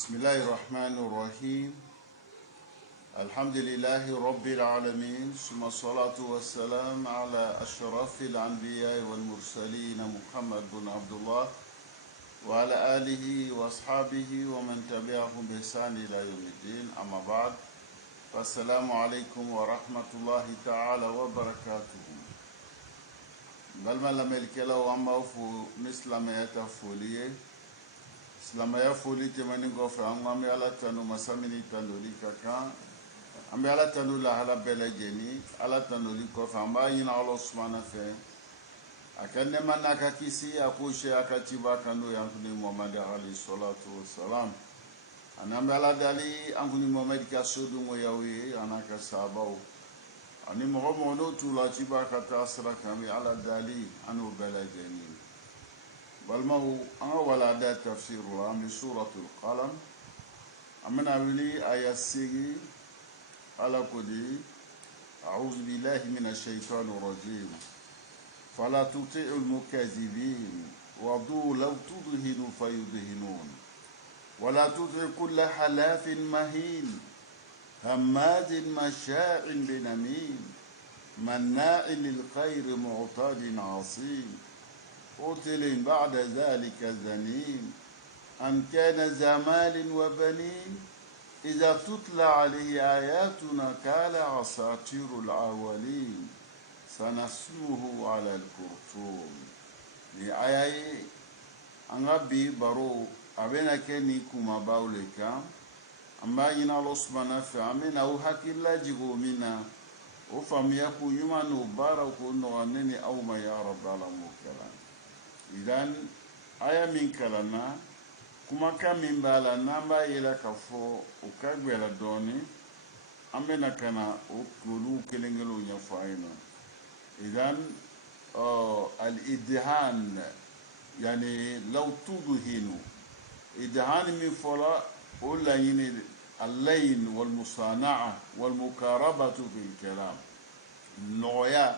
بسم الله الرحمن الرحيم. الحمد لله رب العالمين، ثم الصلاة والسلام على أشرف الأنبياء والمرسلين محمد بن عبد الله وعلى آله وأصحابه ومن تبعهم بإحسان إلى يوم الدين. أما بعد، فالسلام عليكم ورحمة الله تعالى وبركاته. بل ما لم يلكلا وما فو مثل ما يتفوليه silamaya foli tɛmɛni kɔfɛ an bɛ ala tanu masamini tanuli ka kan, an bɛ ala tanu lahala bɛɛ lajɛlen. Ala tanuli kɔfɛ an b'a ɲini Allah subhanahu fɛ a ka nɛɛma n'a ka kisi a k'o se a ka ciba kan n'o ye an kuni Muhamadu alayhi salatu wasalam. Ani an bɛ ala dali an kuni Muhamadu ka sodungoyaw ye a n'a ka sahabaw ani mɔgɔ mɔgɔ n'o t'u la ciba ka taa sira kan, an bɛ ala dali an n'o bɛɛ lajɛlen. والمو أول أداة تفسير من سورة القلم أمنا ولي آية سيجي على كدي أعوذ بالله من الشيطان الرجيم فلا تطع المكذبين وضوا لو تدهنوا فيدهنون ولا تطع كل حلاف مهين هماز مشاع بنميم مناع للخير معتاد عصيم قتل بعد ذلك زنيم أن كان ذا مال وبنين إذا تتلى عليه آياتنا قال أساطير الأولين سنسمه على الخرطوم. لآية أنغبي برو أبنا كني كما باولك أما إن الله سبحانه فأمنا وحكي الله جيغو منا وفهم يكو يمان وبارك ونغنني أو ما يا رب العالمين كلام. Idan aya min kalana kuma kan min bala n'an b'a yela k'a fɔ o ka gwɛlɛ dɔɔni, an bɛna ka na olu kelen kelenw ɲɛfɔ an ɲɛna. Idan al-idhan yani law tudhinu, idhan min fɔla o laɲini al-layn wal musana'a wal mukarabatu fil kalam, nɔgɔya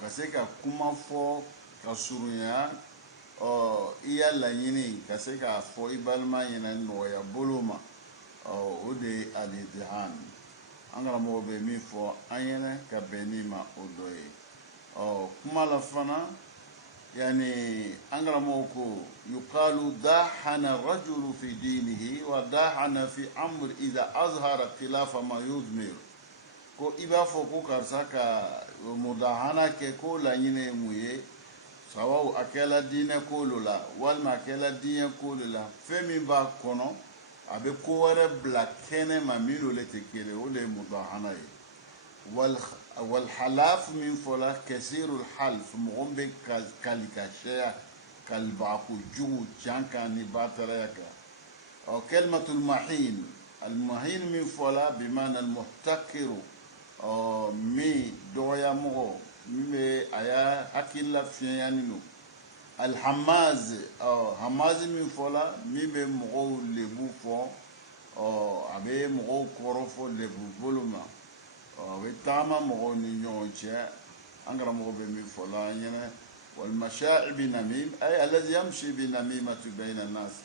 ka se ka kuma fɔ ka surunya i ya laɲini ka se k'a fɔ i balima ɲɛna nɔgɔya bolo ma, o de ye al-idhan. An karamɔgɔ bɛ min fɔ an ɲɛna ka bɛn ni ma o dɔ ye. Kuma la fana yani an karamɔgɔ ko yuqalu dahana rajulu fi dinihi wa dahana fi amr idha azhara khilafa ma yudmir, ko i b'a fɔ ko karisa ka mudahana kɛ ko laɲini ye mun ye, sawaw a kɛla diinɛ ko la walima a kɛla diinɛ ko la, fɛn min b'a kɔnɔ a bɛ ko wɛrɛ bila kɛnɛ ma min n'o tɛ kelen, o de ye mudahana ye. wal halaf min fɔla kasirul half, mɔgɔ bɛ kali ka caya kalibako jugu can kan ni bataraya kan. Kalimatul mahin, al mahin min fɔla bimana al muhtakiru, min dɔgɔya mɔgɔ min bɛ a y'a hakili la fiɲɛyani no. Al-hamaz, hamaz min fɔla min bɛ mɔgɔw lebu fɔ, a bɛ mɔgɔw kɔrɔ fɔ lebu bolo ma, a bɛ taama mɔgɔw ni ɲɔgɔn cɛ. An karamɔgɔ bɛ min fɔla an ɲɛna wal masha'i bi namim ay alladhi yamshi bi namimati bayna an-nas,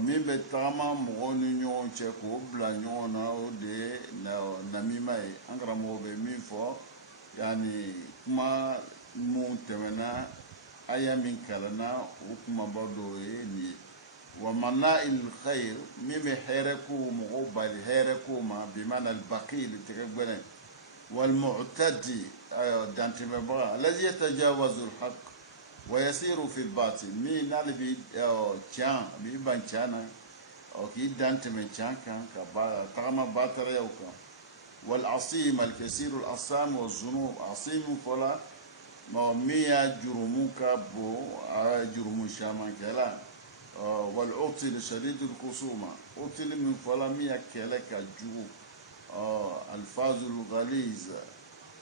min bɛ taama mɔgɔw ni ɲɔgɔn cɛ k'o bila ɲɔgɔn na, o de ye namima ye. An karamɔgɔ bɛ min fɔ yani kuma mun tɛmɛna aya min kalana o kumaba dɔ ye nin ye. Wa mana'il khair, min bɛ hɛrɛ ko mɔgɔw bali hɛrɛ ko ma bimana al-baqil, tɛgɛ gbɛlɛn. wal mu'tadi, dantɛmɛbaga alladhi yatajawazu al-haqq wa yasiru fi al-batil, min n'ale bɛ tiɲɛ a bɛ ban tiɲɛ na k'i dantɛmɛ tiɲɛ kan ka tagama batarayaw kan. والعصيم الكثير الأصام والذنوب، عصيم فلا ما ميا جرمك بو جرم شامان كلا. والعطل شديد الخصومة، عطل من فلا ميا كلا كجو. الفاظ الغليظ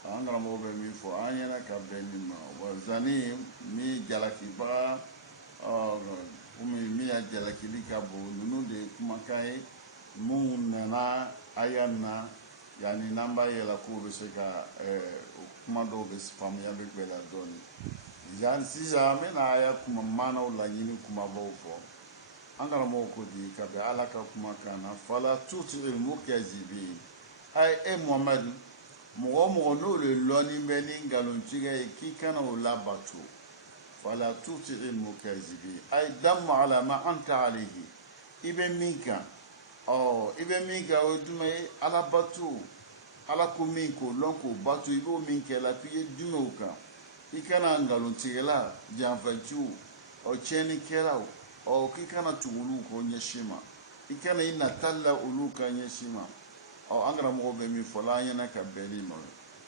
أنغرا مو بمي فؤانينا كبنما. والزنيم مي جلكي با ميا جلكي لكابو نونو دي كما كاي موننا أيانا yani n'an b'a yɛlɛ k'o bɛ se ka kuma dɔw bɛ faamuya bɛ gɛlɛya dɔɔni. Sisan an bɛna aya kuma maanaw laɲini kumabaw fɔ. angara moko di ka be alaka kuma kana fala tuti il mukazibi ay muhammad mo no le loni beni ngalontiga ki kana wala batu fala tuti il mukazibi ay dam ala ma anta alayhi ibe minka o dume ala batu ala kuminko lonko batu ibo minke la piye dumoka ikana ngalontiga la janfanchu o cheni kera o kikana tugulu ko nyeshima ikana ina talla uluka nyeshima o angra mo be mi fola yana ka beli mo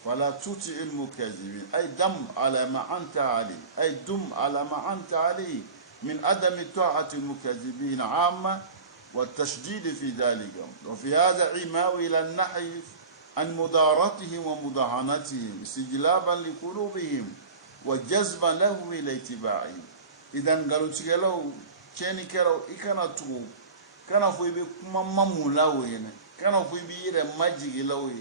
fala tuti il mukazibin ay dam ala ma anta ali ay dum ala ma anta ali min adam ta'ati al mukazibin amma والتشديد في ذلك وفي هذا عماء إلى النحي عن مدارتهم ومداهنتهم استجلابا لقلوبهم وجذبا لهم إلى اتباعهم إذا قالوا تقولوا cheni kero ikana tu kana fo ibe kuma mamula wene kana fo ibe yire majigi lawe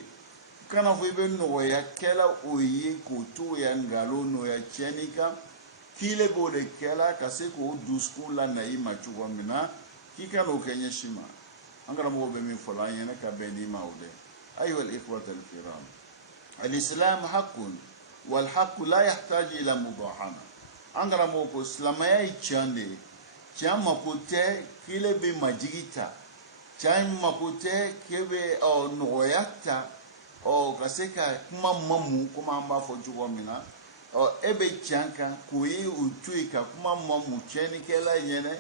kana fo ibe no ya kela oye ko to ya ngalo no ya cheni ka kile bode kela kase ko dusku la na ima chuwa mina kika no kenye shima angara mo be mi fola yene ka beni maude ayu al ikhwat al kiram al islam haqqun wal haqq la yahtaj ila mudahana angara mo ko islamaya ichande Tiens makote kile be majigita tiens makote kebe o noyata o kaseka kuma mamu kuma amba fojuwa mina o ebe tianka kuyi utuika kuma mamu cheni kela yene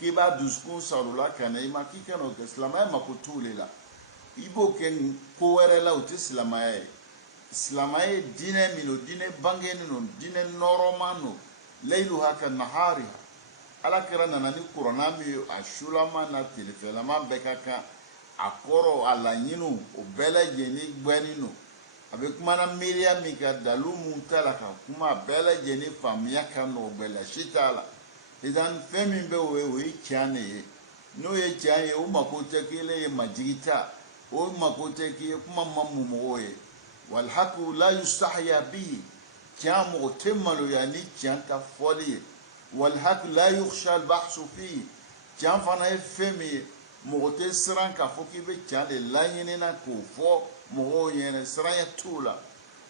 kiba duskun sarula kana ima kikano ke islama makotulela ibo ken kowere la uti islama dine milo dine bangeni no dine noromano leilu haka nahariha ala kera nana ni corona mi ashulama na telefelama bekaka akoro ala nyinu obele jeni gbenino abe kuma na miria mi ka dalumu talaka kuma bele jeni famia ka no obele shitala idan femi be we chane no ye chaye o makote kile ye majigita o makote ki kuma mamu moye wal haqu la yustahya bi chamu temalu yani chanta foli والحق لا يخشى البحث فيه كان فانا فمي موتي سران كفوكي بيتشال لا ينينا كوفو مو ين سران تولا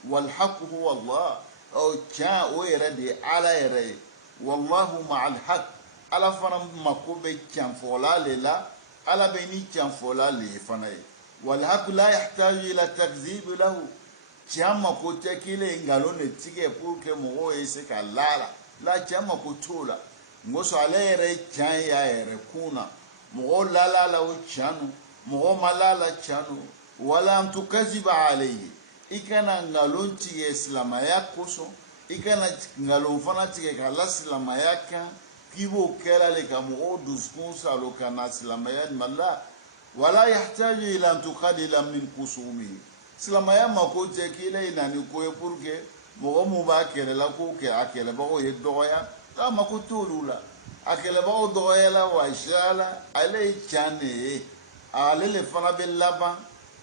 والحق هو الله او كان ويردي على يري والله مع الحق على فانا مكوبي كان فولا للا على بيني كان فولا لي فانا والحق لا يحتاج الى تكذيب له كان مكوتي كيلي ngalo netike pour que mo yeseka lala la chama kutula ngoso alere chanya ere kuna mo lala la uchanu mo malala chanu wala mtukaziba alayhi ikana ngalonti islama yakoso ikana ngalonfana tike kala islama yaka kibo kela le kamo duskun salo kana islama ya malla wala yahtaju ila tuqadila min kusumi islama ya makote kile inani ko purke mo ba kele la ko ke akele ba o yedoya la makutulula akele ba o doya la wa shala ale chane ale le fana be laba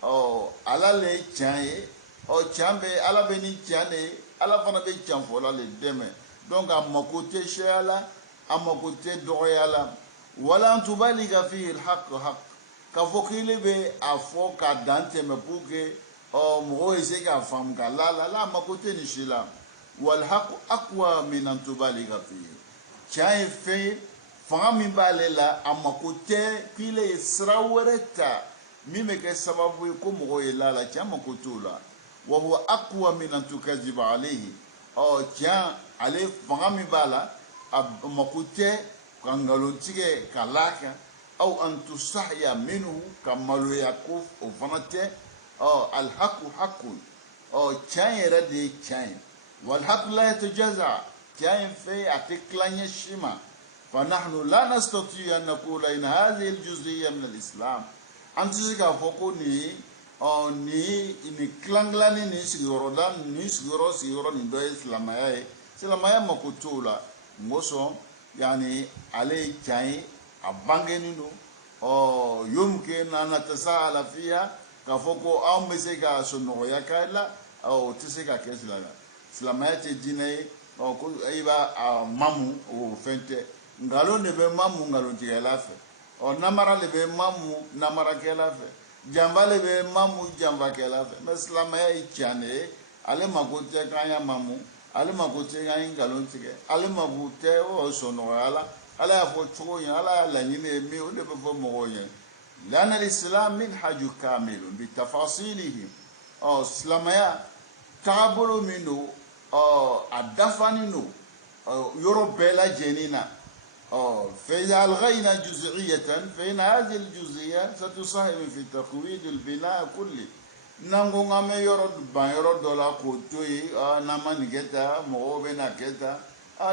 o ala le chane o chambe ala be ni chane ala fana be chamfo la le deme donc a makote shala a makote doya la wala tubaliga fi al haqq ka fokile be afo ka dante me puke o mo iseka fam kala la makote ni shila wal haqq aqwa min an tubaliga fi chai fe fami balela amakote pile srawereta mime ke sababu ko mo yelala chama kutula wa huwa aqwa min an tukaziba alayhi o cha ale fami bala amakote kangalontige kalaka au an tusahya minhu kamalu yakuf o fanate الحق حق كان يرد كان والحق لا يتجزع كان في أتكلان الشما فنحن لا نستطيع أن نقول إن هذه الجزئية من الإسلام أنت سكافوكوني ni klangla ni siguro ni do islamaya makutula ngoso yani ale chai abangeni no yumkin an natasala fiha kafoko au meseka sono yakala au tiseka kesla islamaya te dine o ko iba mamu o fente ngalo ne be mamu ngalo tigela fe o namara le be mamu namara kela fe jamba le be mamu jamba kela fe mais silamaya yi tiane ale makote kanya mamu ale makote kanya ngalo tige ale makote o sono ala ala ya fo chugo yin ala la nyine mi o de be fo mo yin lana l'islam minhaju kamil bi tafasilihi o silamaya tabolo mino o adafani no yoro bela jenina فإذا ألغينا جزئية فإن هذه الجزئية ستساهم في تقويض البناء كله nango ngame yoro dola kotoi nama nigeta mo bena keta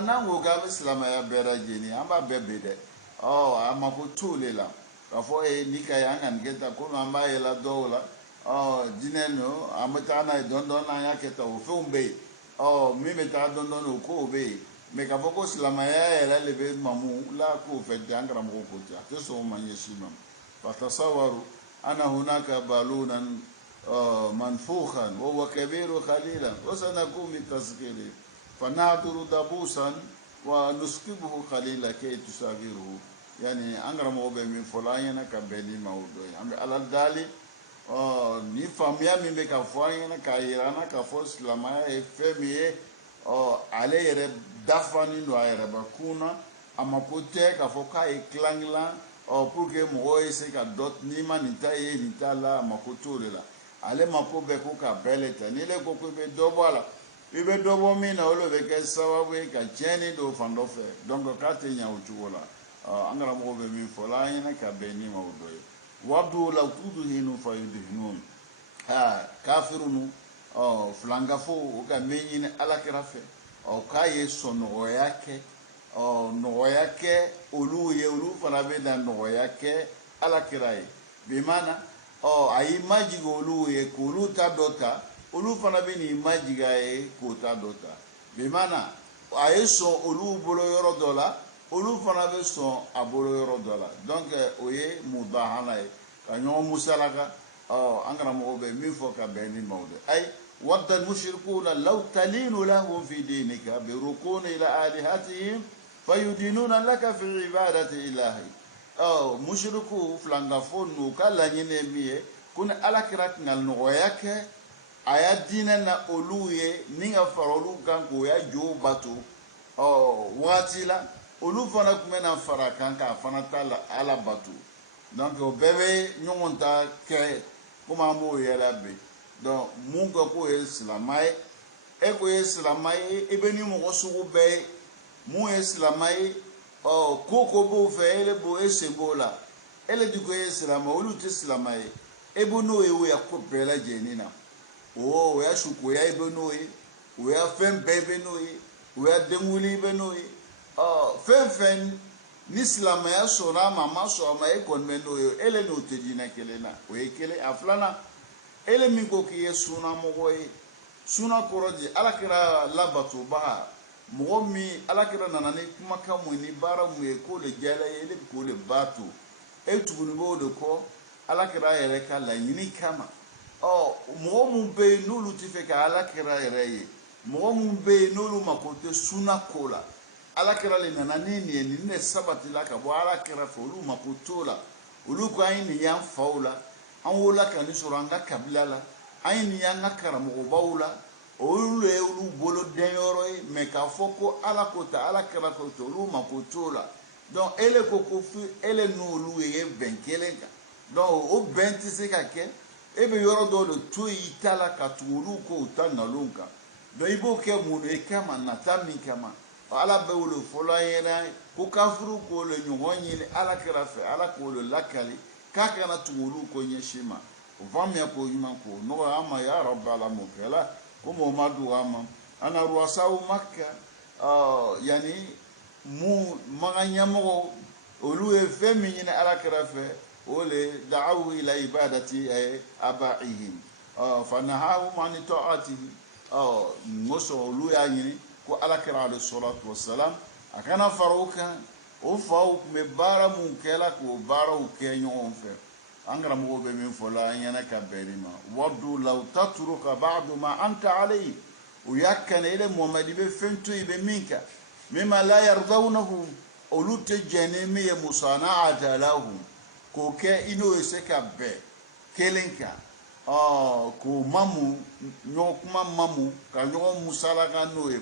nango ga islam ya bera jeni amba bebede ama ko tulela kafo nika yanga nigeta ko amba yela dola dineno amata na dondo na ya keta o fumbe mi meta dondo ko be mais k'a fɔ ko silamaya yɛrɛ le bɛ mamu la k'o fɛ di an karamɔgɔ ko ten a tɛ sɔn o ma ɲɛsin ma fatasawaru ana hunaka balunan manfukhan wa huwa kabiru khalilan wa sanakum bitaskiri fanaduru dabusan wa nuskibuhu khalila kay tusagiruhu yani an karamɔgɔ bɛ min fɔ la an ɲɛna ka bɛn ni ma o dɔ ye an bɛ ala dali ni faamuya min bɛ ka fɔ an ɲɛna k'a yira an na k'a fɔ silamaya ye fɛn min ye ale yɛrɛ dafani do a yɛrɛ bakuna a mako tɛ k'a fɔ k'a ye kilan pour que mɔgɔw ye se ka dɔ n'i ma nin ta ye nin t'a la a mako t'o de la ale mako bɛ ko ka bɛɛ le ta n'i le ko i bɛ dɔ bɔ a la i bɛ dɔ bɔ min na o le bɛ kɛ sababu ye ka tiɲɛni don fan dɔ fɛ donc k'a tɛ ɲɛ o cogo la an karamɔgɔ bɛ min fɔ la an ɲɛna ka bɛn ni ma o dɔ ye wabdu la tudhinu fayudhinun kafirunu filangafo o ka min ɲini alakira fɛ k'a ye sɔn nɔgɔya kɛ nɔgɔya kɛ olu ye olu fana bɛ na nɔgɔya kɛ alakira ye bi mana a y'i majigi olu ye k'olu ta dɔ ta olu fana bɛ n'i majigi a ye k'o ta dɔ ta bi mana a ye sɔn olu bolo yɔrɔ dɔ la olu fana bɛ sɔn a bolo yɔrɔ dɔ la donc o ye mudahana ye ka ɲɔgɔn musalaka an karamɔgɔ bɛ min fɔ ka bɛn ni maaw de ayi ود المشركون لو تلين لهم في دينك بركون إلى آلهتهم فيدينون لك في عبادة إلهي مشركو فلانغافون نوكا لنينيمية كون على كراك نغوياك آيات ديننا أولوية نيغا فرولو كانكو يا جو باتو واتيلا أولو فانا كمينا فراكان كا فانا تالا على باتو donc bébé nyonta ke kuma mo yela be donc mun ka ko ye silamay e ko ye silamay e be ni mo sugu be mu ye silamay ko bo fe ele bo e sebola ele di ko ye silamay olu ti silamay e bo no e wo ya ko bela jenina o ya shuko ya e bo no e o ya fem bebe no e o ya demuli be no e fen ni silamaya sona mama so ma e kon meno ele no te dina kelena o e kele aflana ele min ko ki suna mogo e suna koroji alakira labatu ba mogo mi alakira nanani kuma kamu ni bara mu e ko le jala ele ko le batu e tuguni bo de ko alakira yere ka la yini kama mogo mu be nulu ti fe ka alakira yere ye mogo mu be nulu makote suna kola alakira le nanani ni ne sabati la ka bo alakira fo lu makotola ulu ko ayini yan faula an wola ka ni sɔrɔ an ka kabila la an ye nin y'an ka karamɔgɔ baw la olu ye olu bolo dɛnyɔrɔ ye mais k'a fɔ ko ala ko ta ala kɛra ko ta olu mako t'o la donc ele ko ko fi ele n'olu ye bɛn kelen kan donc o bɛn tɛ se ka kɛ e bɛ yɔrɔ dɔw de to i ta la ka tugu olu ko u ta nalon kan donc i b'o kɛ mun de kama nata min kama ala bɛ wolo fɔlɔ an ɲɛna ko kafuru k'o le ɲɔgɔn ɲini ala kɛra fɛ ala k'o le lakali k'a kana tugu olu ko ɲɛsin ma o faamuya ko ɲuman ko nɔgɔya an ma ya rabbal alamin ko mɔgɔ ma don an ma ana ruwasaw makka yani mu maga ɲɛmɔgɔw olu ye fɛn min ɲini ala kɛra fɛ o le da'awu ila ibadati abaihim fanahahum an ta'atihi ŋosɔ olu y'a ɲini ko ala kɛra alayhi salatu wassalam a kana fara o kan o faw tun bɛ baara mun kɛla k'o baaraw kɛ ɲɔgɔn fɛ an karamɔgɔw bɛ min fɔ la an ɲɛna ka bɛn nin ma waddu law tatruka ba'du ma anta alayhi o y'a kɛnɛ ele muhamadi bɛ fɛn to i bɛ min kan mimma la yardawnahu olu te jɛni min ye musana'ata lahum k'o kɛ i n'o ye se ka bɛn kelen kan k'o mamu ɲɔgɔn kuma mamu ka ɲɔgɔn musalaka n'o ye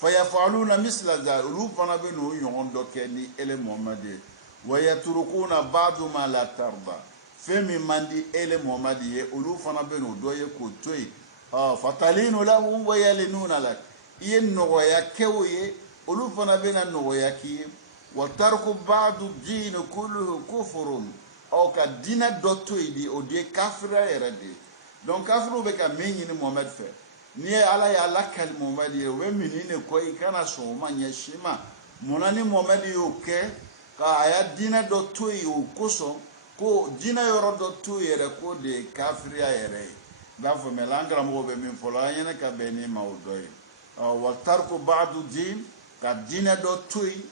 fayafaluna misla zalik olu fana bɛ n'o ɲɔgɔn dɔ kɛ ni ele Muhamadu ye wa yatrukuna ba'du ma la tarda fɛn min man di ele Muhamadu ye olu fana bɛ n'o dɔ ye k'o to yen fatalinu lahum wa yalinuna lak i ye nɔgɔya kɛ o ye olu fana bɛ na nɔgɔya k'i ye wa tarku ba'du diin kulluhu kufrun ka diinɛ dɔ to yen de o de ye kafiriya yɛrɛ de ye donc kafiriw bɛ ka min ɲini Muhamadu fɛ n'i ye ala ye ala kali Muhamadu ye o bɛ mini de kɔ i kana sɔn o ma ɲɛsin ma munna ni Muhamadu y'o kɛ ka a ya diinɛ dɔ to yen o kosɔn ko diinɛ yɔrɔ dɔ to yen yɛrɛ k'o de ye kafiriya yɛrɛ ye i b'a faamuya an karamɔgɔ bɛ min fɔ an ɲɛnɛ ka bɛn ni ma o dɔ ye wa tarku ba'du diin ka diinɛ dɔ to yen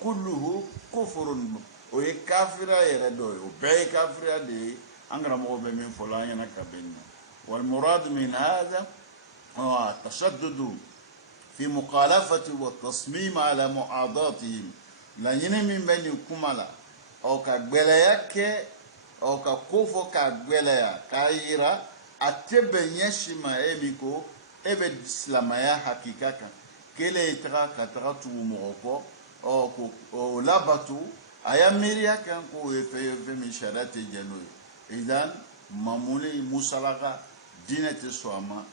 kulluhu kufrun o ye kafiriya yɛrɛ dɔ ye o bɛɛ ye kafiriya de ye an karamɔgɔ bɛ min fɔ an ɲɛnɛ ka bɛn ni ma wal murad min hada tashaddud fi mukhalafati wa tasmim ala mu'adatihim laɲini min bɛ nin kuma la ka gbɛlɛya kɛ ka ko fɔ ka gbɛlɛya k'a yira a tɛ bɛn ɲɛsi ma e min ko e bɛ silamɛya hakika kan k'ele ye taga ka taga tugu mɔgɔ kɔ k'o labato a y'a miiriya kan k'o ye fɛn ye fɛn min sariya tɛ jɛn n'o ye idan mamuli musalaka diinɛ tɛ sɔn a ma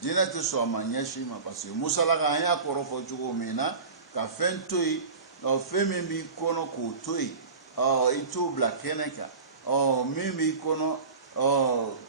diinɛ tɛ sɔn a ma ɲɛsi ma parce que musalaka an y'a kɔrɔ fɔ cogo min na ka fɛn to yen fɛn min b'i kɔnɔ k'o to yen i t'o bila kɛnɛ kan min b'i kɔnɔ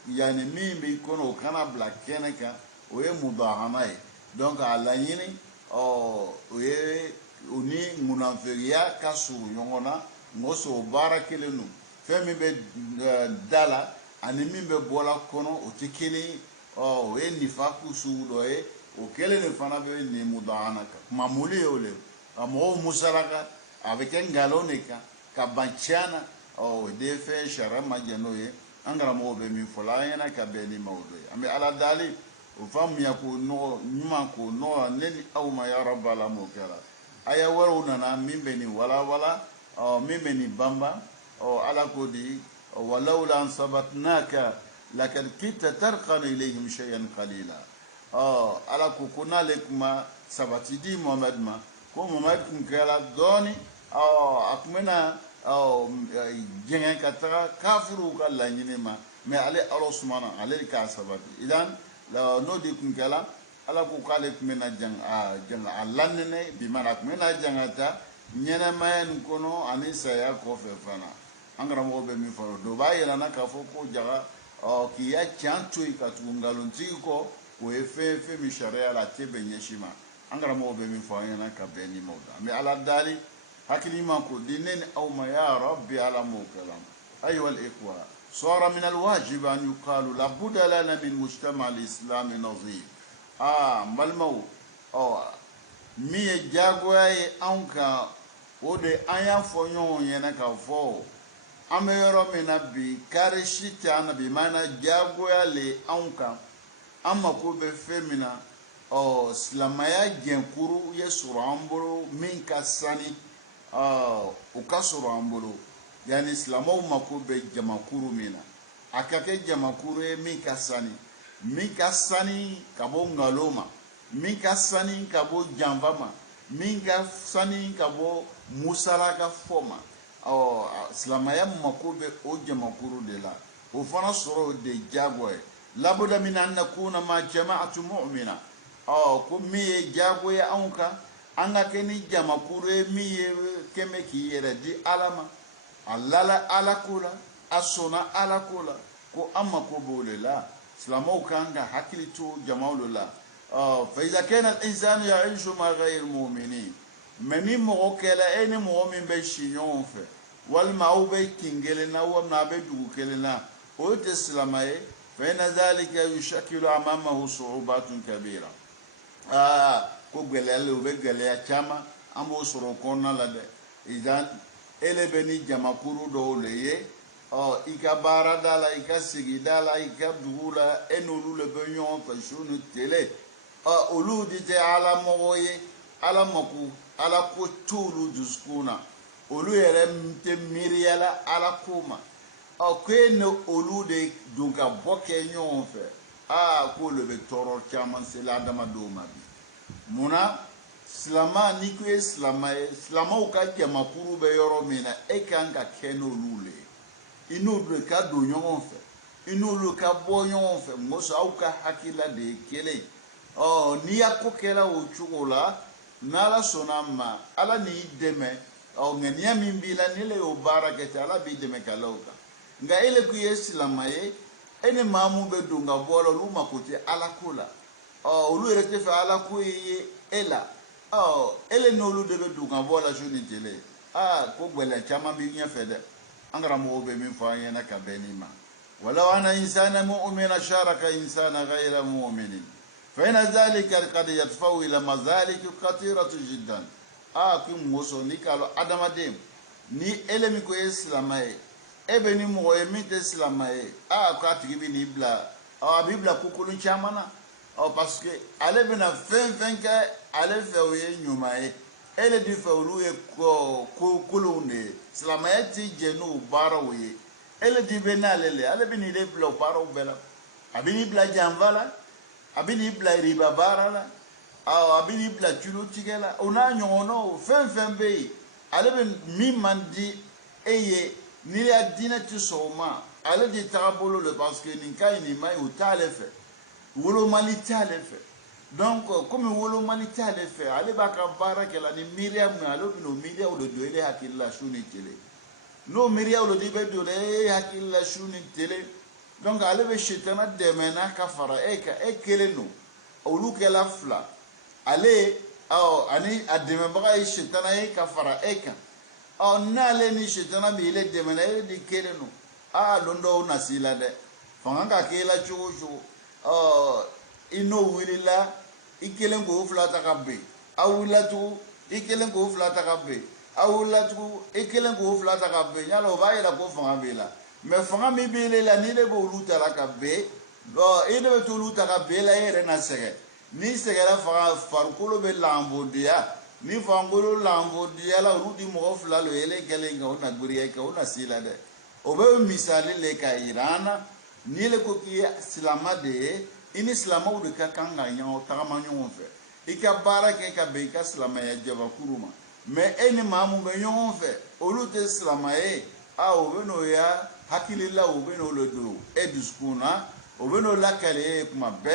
yanni min b'i kɔnɔ o kana bila kɛnɛ kan o ye mudahana ye donc a laɲini o ye o ni munafiriya ka surun ɲɔgɔn na ngo so baara kelen don fɛn min bɛ da la ani min bɛ bɔla kɔnɔ o tɛ kelen o ye nifaku sugu dɔ ye o kelen de fana bɛ nin mudahana kan mamuli ye o le ka mɔgɔw musalaka a bɛ kɛ nkalon de kan ka ban tiɲɛ na o de ye fɛn sariya ma jɛ n'o ye an karamɔgɔw bɛ min fɔ la an ɲɛna ka bɛn ni ma o dɔ ye an bɛ ala dali o faamuya k'o nɔgɔ ɲuman k'o nɔgɔ ne ni aw ma ya rabbal alamin m'o kɛra aya wɛrɛw nana min bɛ nin walawala min bɛ nin banban ala ko di walawla an sabatnaka lakad kita tarqanu ilayhim shay'an qalila ala ko n'ale kuma sabati di Muhamadu ma ko Muhamadu kun kɛra dɔɔni a kun bɛna jɛngɛ ka taga kafiriw ka laɲini ma mais ale ala sumana ale de k'a sabati idan n'o de kun kɛra ala ko k'ale kun bɛna a lanɛnɛ bi mana a kun bɛna jangata ɲɛnɛmaya nin kɔnɔ ani saya kɔfɛ fana an karamɔgɔ bɛ min fɔ dɔ b'a yira na k'a fɔ ko jaga k'i ya can to yen ka tugu nkalonitigi kɔ o ye fɛn fɛn min sariya la a tɛ bɛn ɲɛsi ma an karamɔgɔ bɛ min fɔ an ɲɛna ka bɛn ni ma o la an bɛ ala dali hakili ma ko di ne ni aw ma ya rabbi ala m'o kalam ayiwa al-ikhwa صار من الواجب أن يقال لابد لنا من مجتمع الإسلام نظيف بلمو mi jagoya ye anw kan o de an y'a fɔ ɲɔgɔn ɲɛna ka fɔ an bɛ yɔrɔ min na bi kari si tɛ an na bi maana jagoya le anw kan an mako bɛ fɛn min na silamɛya jɛnkuru ye sɔrɔ an bolo min ka sani o ka sɔrɔ an bolo yani silamɛw mako bɛ jamakuru min na a ka kɛ jamakuru ye min ka sani ka bɔ nkalon ma min ka sani ka bɔ janfa ma min ka sani ka bɔ musalaka fɔ ma silamɛya mako bɛ o jamakuru de la o fana sɔrɔ o de jago ye labuda min an nakuna ma jama'atu mu'mina ko min ye jago ye anw kan an ka kɛ ni jamakuru ye min ye kɛmɛ k'i yɛrɛ di ala ma a lala ala ko la a sɔnna ala ko la ko an mako b'o de la silamɛw kan ka hakili to jamaw de la فإذا كان الإنسان يعيش مع غير المؤمنين مني مغو كلا أي مغو من بيشينيون في والما أو بيكينجلنا وما بيدو كلنا ويتسلمي فإن ذلك يشكل أمامه صعوبات كبيرة كوغلال وبيغليا chama ambo sorokona lade idan ele beni jamakuru dole ikabara dala ikasigidala ikabdula enolu le benyon fashunu tele olu di te ala mɔgɔ ye ala maku ala ko tulu duskuna olu yɛrɛ tɛ miiriya la ala ko ma ko e ni olu de dun ka bɔ kɛ ɲɔgɔn fɛ k'olu bɛ tɔɔrɔ caman se adamadenw ma bi munna silama ni ko ye silama ye silamaw ka jamakuru bɛ yɔrɔ min na e kan ka kɛ n'olu le ye i n'olu ka don ɲɔgɔn fɛ i n'olu ka bɔ ɲɔgɔn fɛ muso aw ka hakilila de ye kelen n'i y'a ko kɛra o cogo la n'ala sɔnna ma ala n'i dɛmɛ ŋaniya min b'i la ni le y'o baara kɛ ten ala b'i dɛmɛ ka la o kan nka e le ko ye silama ye e ni maa mun bɛ don ka bɔ la olu mako tɛ ala ko la olu yɛrɛ tɛ fɛ ala ko ye e la e le n'olu de bɛ don ka bɔ la su ni tile ko gɛlɛya caman b'i ɲɛfɛ dɛ an karamɔgɔw bɛ min fɔ an ɲɛna ka bɛn nin ma walaw anna insana mu'mina sharaka insana ghayra mu'minin فإن ذلك قد يدفع إلى مذالك كثيرة جدا كي موسو ني قالو ادم ادم ني elemi ko islam ay ebe ni mo e mi te islam ay ko atigi bi ni bla bibla kokulu chamana parce que ale bina fen ka ale fe o ye nyuma ay ele di fe olu e ko kokulu ne islam ay ti jenu bara o ye ele di benalele ale bi ni de bla bara o bela abini bla janvala abini bla riba barala abini bla chulo tigela ona nyono fen be ale be mi mandi eye ni ya dina ti soma ale di tabolo le parce que ni kai ni mai o tale fe wolo mali tale fe donc comme wolo mali tale fe ale ba ka baraka la ni miriam alo bino miriam o do ele hakilla shuni tele no miriam o do be do le hakilla shuni tele donc ale be shetana demena ka fara e keleno olu kela fla ale ani ademe baga shetana e ka fara eka nale ni shetana bi ile demena e di keleno londo nasila de fanga ka kela chuchu ino wilila ikelen go fla ta kabbe awulatu ikelen go fla ta kabbe awulatu ikelen go fla ta kabbe nyalo ba ila ko fanga bila mais fanga mi bele la ni de bo luta la ka be e de to luta ka be la ere na sege ni sege la fanga farkulo be lambo dia ni fangolo lambo dia la rudi mo fla lo ele gele nga ona guriye ka ona sila de o be misali le ka irana ni le ko ki silama de ini silama u de ka kanga nyawo tagama nyon fe ika baraka ka be ka silama ya jaba kuruma mais eni mamu be nyon fe olute silama e o be no ya hakilila o be no lo do eduskuna o be no la kale kuma be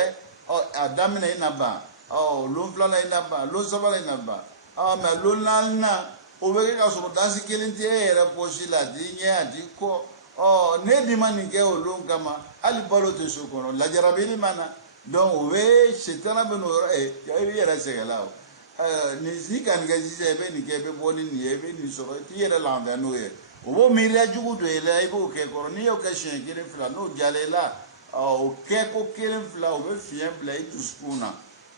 adamina ina ba lo flala ina ba lo sabala ina ba ma lo nalna o be ka so dasi kelenti era posila di nya di ko ne di mani ke o lo kama ali balo te so kono la jarabini mana donc o be shetana be no ya bi era segala ni zikan ga jise be ni ke be boni ni e be ni so ti era la ga no ye o miria jugu do ele ibo ke ko ni o ka shen kire fla no jalela o ke ko kire fla o be fien bla e duskuna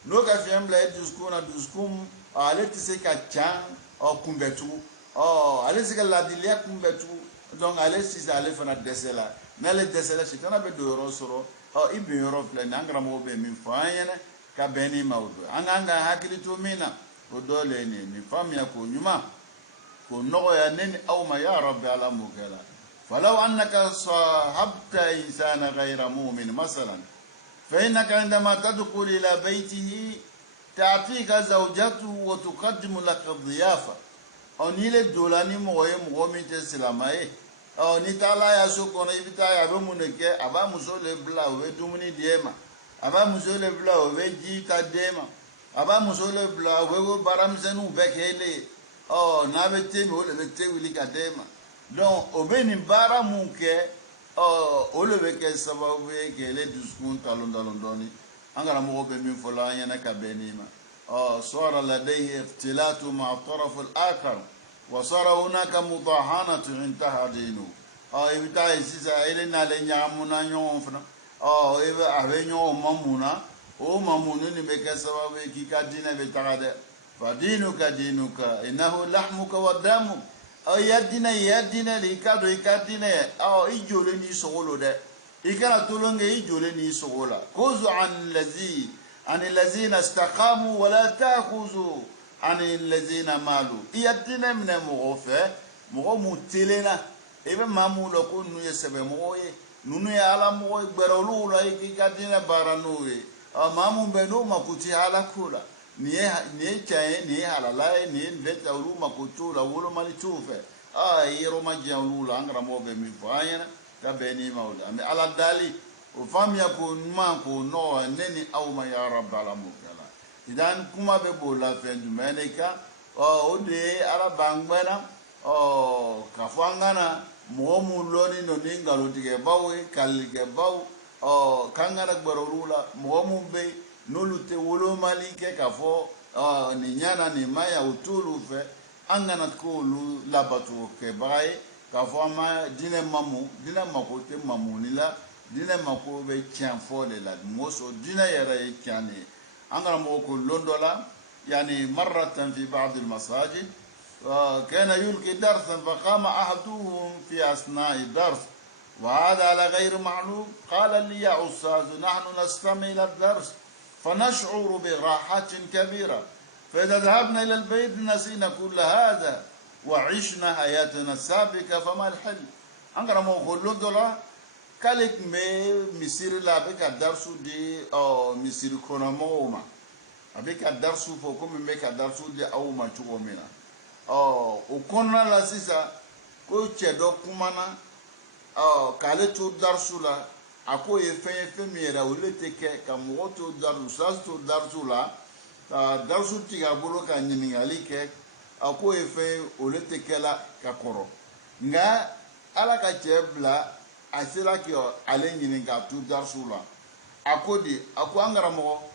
no ka fien bla e duskum ale ti se ka chan o kumbetu ale se ka ladilia kumbetu donc ale si ale fana desela na le desela shitana be do ro soro ibi ro fla na ngra mo be min faayene ka beni mawdo anga hakili to mina o dole ni famia ko nyuma ونغيا نين أو ما يا رب على مكلا فلو أنك صاحبت إنسان غير مؤمن مثلا فإنك عندما تدخل إلى بيته تعطيك زوجته وتقدم لك الضيافة أو نيل الدولاني مغومي تسلامي أو نتالا يسوكونا يبتا يبمونك أبا مسول بلا ودومني ديما أبا مسول بلا وجيتا ديما أبا مسول بلا وبرامزنو بكيلي na bete mi o le bete wili kadema donc obeni bara munke o le beke sababu ke le duskun talondoni angara mo be min fola yana ka benima صار لديه اختلاط مع الطرف الآخر وصار هناك مطاحنة انتهى دينه يبتا يسيسا إلينا لنعمنا يوفنا إبا أبنيو ممونا ممونا نبكى سبب كي كدينا بتغادر فدينك دينك إنه لحمك ودمك يدنا لكادو يكادنا إجولني سغولو ده إكنا تولونغ إجولني سغولا خذوا عن الذين استقاموا ولا تأخذوا ani allazina malu iyadina min mu'ofe mo mu telena ebe mamu lo ko nu yesebe mo ye nunu ya ala mo gberolu lo iki kadina baranure mamu be no makuti ala kula ni chae ni halala ni veta ulu makutu la wolo mali tufe yero majalu la angra mo be mi fayana ta beni maula ami ala dali o fam yakun man ko no neni awma ya rabbal alamin idan kuma be bola fen dumeneka o de ala bangbena kafangana mo mu loni no ningalo tige bawe kalike baw kangana gbarolula mo mu be nolute wolo malike kafo ni nyana ni maya utulu fe angana ko lu labatu ke bae kafo ma dine mamu dine makote mamu nila dine mako be tianfo de la moso dine yare tiane angana mo ko londola يعني مرة في بعض المساجد كان يلقي درسا فقام أحدهم في أثناء الدرس وهذا على غير معلوم قال لي يا أستاذ نحن نستمع إلى الدرس فنشعر براحة كبيرة فإذا ذهبنا إلى البيت نسينا كل هذا وعشنا حياتنا السابقة فما الحل أنقرأ مقولون دولا كالك مسير لابك الدرس دي مسير كوناموما avec a darsu fo comme make a darsu de awuma chugo mina o konna la sisa ko chedo kumana kale to darsu la ako e fe miera o leteke ka moto darsu sasto darsu la darsu tiga bolo ka nyingali ke ako e fe o leteke la ka koro nga ala ka chebla asira ki ale nyininga tu darsu la akodi ako angara mo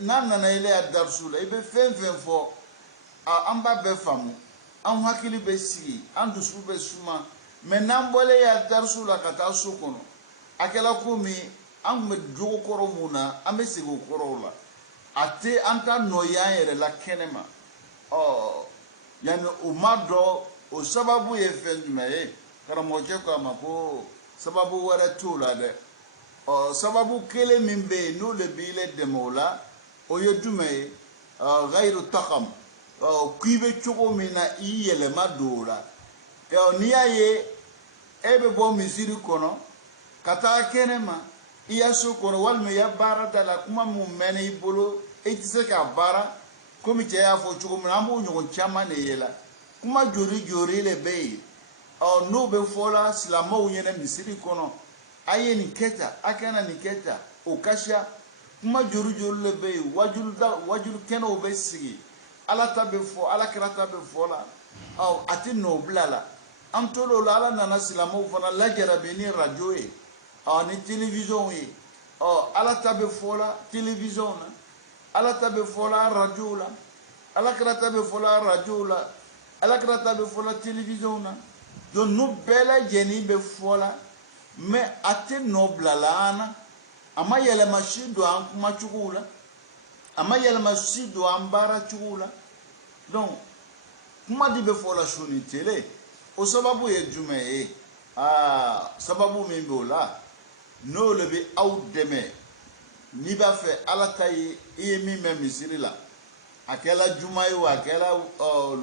nana ile ya darsu la ibe fen fo amba be famu an hakili be sigi an dusu be suma menan bole ya darsu la kata sukono akela kumi an me jogo koro muna an be sigi koro la ate anta no ya yere la kenema yani umado o sababu ye fen jumaye karamo je ko amako sababu wara tula de sababu kele min be no le bile de mola o yedume ghairu taqam kuibe chugo mina iyele madora niaye ebe bo misiri kono kata kenema iya so kono walme ya bara dala kuma mu mene ibolo etise ka bara komi che ya fo chugo mina mo nyogo chama ne yela kuma jori le be no be fola slamo yene misiri kono aye ni keta akana ni keta okasha kuma juru le be wajul keno be sigi ala tabe fo ala krata be fola ati no blala antolo la nana silamo fona la jarabini radio e ni television e ala tabe fola television na ala tabe fola radio la ala krata be fola radio la ala krata be fola television na don no bela jeni be fola me ate nobla lana ama yele mashido an kuma chugula ama yele mashido an bara chugula donc kuma dibe fola shuni tele o sababu ye jume sababu mimbola no lebe aw deme ni ba fe ala tay e mi misiri la akela juma yo akela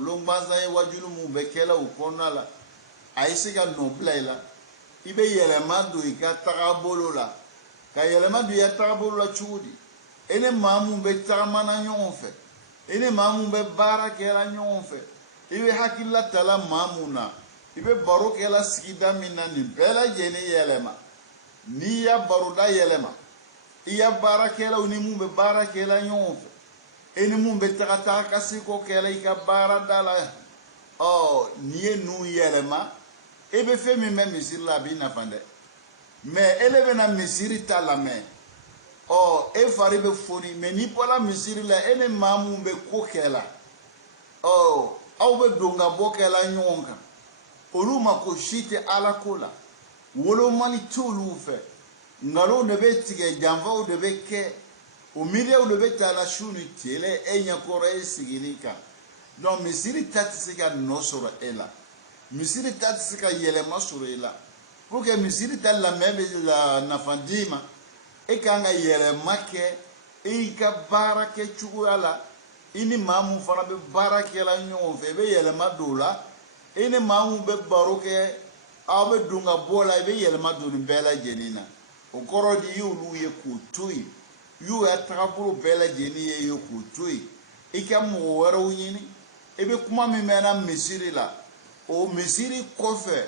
longbanza ye wajulu mu be kela u konala aisiga nobla ila ibe yelema do ika tagabolo la ka yelema do ya tagabolo la chudi ene mamu be tamana nyonfe ene mamu be barake la nyonfe ibe hakilla tala mamuna ibe baroke la sikida minna ni bela jeni yelema ni ya baruda yelema iya barake la uni mu be barake la nyonfe ene mu be tagata kasiko kela ika baradala ni nu yelema ebe fe mi me misiri la bi na fande mais eleve na misiri ta la me e fari be foni mais ni pola misiri la ene mamu be kokela au be donga bokela nyonga oluma ko shite ala kola wolo mani tulu fe ngalo ne be tige jamva o de be ke o mire o de be ta la shuni tele enya kore sigilika donc misiri tatisika no soro ela misiri tatisika yelema soro ela pour que misiri tal la mebe la nafandima e kanga yelema ke e ka barake chuala ini mamu fana be barake la nyon fe be yelema dola ini mamu be baroke abe dunga bola be yelema do bela jenina o korodi yulu ye kutui yu ya trabulu bela jeni ye kutui ikam woro nyini ebe kuma mi mena misiri la o misiri kofe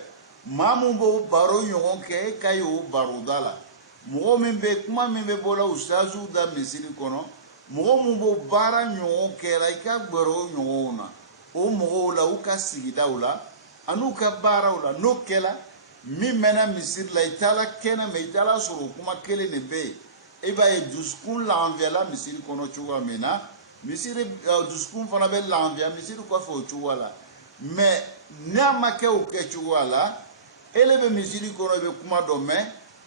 mamu bo baro nyon ke kayo barudala mo min be kuma min be bola ustazu da misiri kono mo mu bo bara nyon ke la ka gboro nyon na o mo la u ka sigida ula anu ka bara ula no kela mi mena misiri la itala kena me itala suru kuma kele ne be e ba e duskun la envela misiri kono chuwa mena misiri duskun fana be la envia misiri ko fo chuwa la mais nyama ke o ke chuwa la ele be misiri kono be kuma do me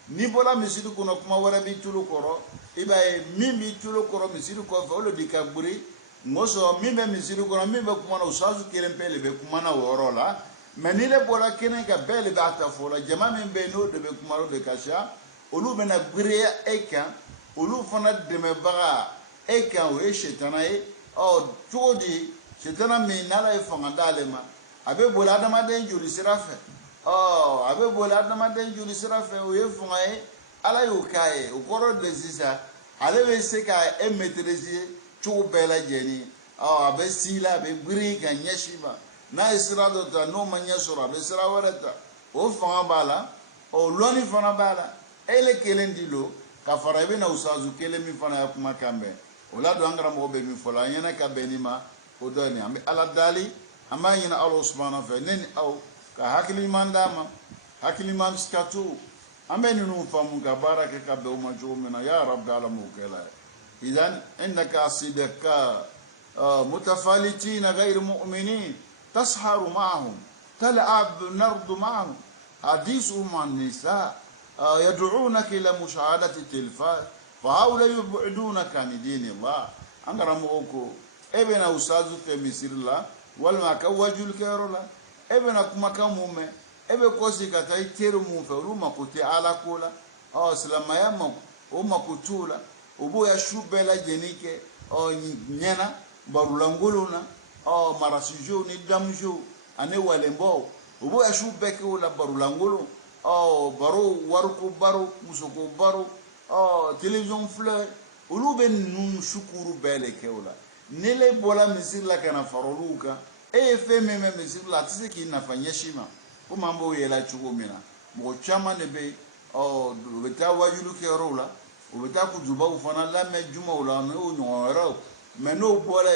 ni bola misiri kono kuma wara bi tulu koro iba e mimi tulu koro misiri ko fa lo dikaburi ngoso mimi misiri kono mimi kuma na usazu kelempele be kuma na woro la menile bola kenen ka bele ba ta fola jama min be no de be kuma ro de kasha olu be na gure eka olu fana de me baga eka o shetana e o todi shetana mi nala e fanga dalema abe bola dama den juri sirafe oh abe bola adama den juli sira fe o yefunga e ala yo kai o koro de sisa ale be se ka e maîtriser chu bela jeni oh abe sila be gri ka nyeshiba na isra do ta no manya sura be sira warata o fanga bala o loni fana bala ele kelendi lo ka fara be na usazu kele mi fana ya kuma kambe o la do angara mo be mi fola nyana ka benima o do ni ambe ala dali ama yina Allah subhanahu wa ta'ala neni au ka hakili mandama hakili man skatu ameni nu famu ka baraka ka be uma jomina ya rabb alamu kala idan innaka asidaka mutafalitin ghayr mu'minin tasharu ma'ahum tal'ab nard ma'ahum hadithum an nisa yad'unaka ila mushahadati tilfaz fa haula yub'idunaka an dinillah angara moko ebena usazu fe misirla wal makawajul karola ebe na kuma kan mume ebe kosi kata iteru mu fe ru makote ala kola o salama ya o makutula obo ya shubela jenike o nyena barulanguluna o marasijo ni damjo ane walembo obo ya shubeke wala barulangulu o baro waruko baro musoko baro o television fleur ulube nun shukuru bele kewla nele bola misir la kana faroluka e fe meme misir la tise ki nafanya shima ko mambo yela chugo mina mo chama ne be o beta wajulu ke rola o beta ku juba ufana la me juma ula me o nyoro me no bola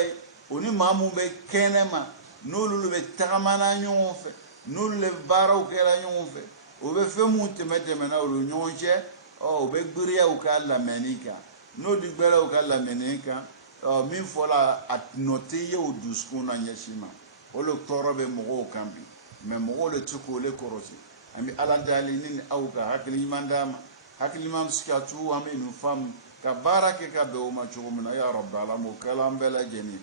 oni mamu be kenema no lulu be tagamana nyonfe no le baraw ke la nyonfe o be fe mu temete mena o nyonche o be gburia o ka la menika no di gbera o ka la menika min fola atnote ye o duskuna nyeshima o le torobe mo kambi me mo le tuko le korosi ami ala dalinin au ka hakili mandama hakili mam skatu aminu fam ka barake ka be o ma chugumna ya rabb alamu kalam bela jeni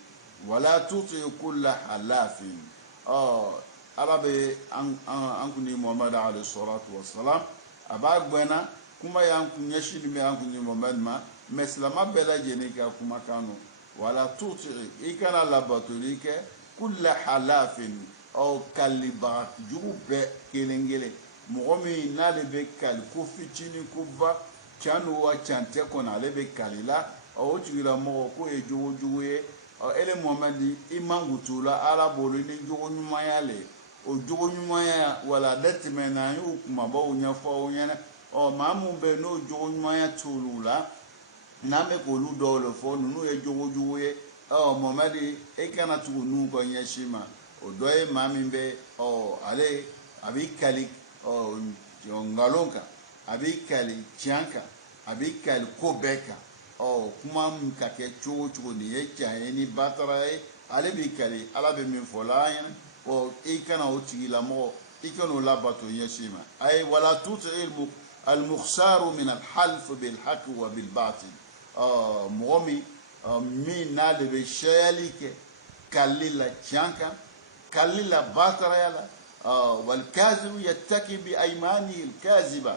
wala tuti kull halafin ala be an kuni muhammad alayhi salatu wassalam abagbena kuma yan kunyeshi ni me an kuni muhammad ma meslama bela jeni ka kuma kanu wala tuti ikana labatulike kull halafin o kaliba jube kelengele mogomi na lebe kali ko fitini ko ba chanu wa chante ko na lebe kalila o tugira mo ko e jogo jogo ele muhammadi imangutula ala bolu ni jogo nyuma yale o jogo nyuma ya wala datmena yu kuma ba unya fo unya o mamu be no jogo nyuma ya tulula na me ko lu do lo fo nu e jogo jogo o muhammadi e kana tu nu ko nyashima o doye mami be o ale abikali o ngalonka abikali chianka abikali kobeka o kuma mkake chuchu ni yecha ni batara ale bikali ala be min fola o ikana o tigila mo ikano la bato yeshima ay wala tut ilmu al mukhsar min al half bil haqq wa bil batil momi min na le be shalike kalila chianka kalila batara yala wal kazibu yattaki bi aymani al kaziba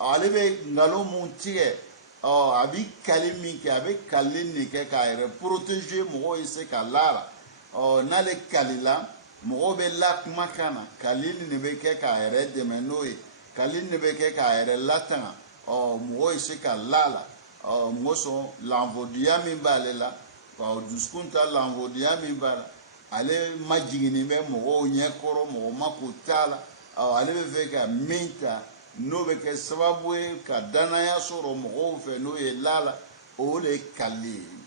alebe ngalo muntie a bɛ kali min kɛ a bɛ kali nin kɛ k'a yɛrɛ protéger mɔgɔw ye se ka la la n'ale kalila mɔgɔw bɛ la kumakan na kali nin de bɛ kɛ k'a yɛrɛ dɛmɛ n'o ye kali nin de bɛ kɛ k'a yɛrɛ latanga mɔgɔw ye se ka la la mɔsɔn lanfɔdiya min b'ale la dusukun ta lanfɔdiya min b'a la ale majiginin bɛ mɔgɔw ɲɛkɔrɔ mɔgɔ ma ko t'a la ale bɛ fɛ ka min ta n'o bɛ kɛ sababu ye ka danaya sɔrɔ mɔgɔw fɛ n'o ye la la o de ye kali ye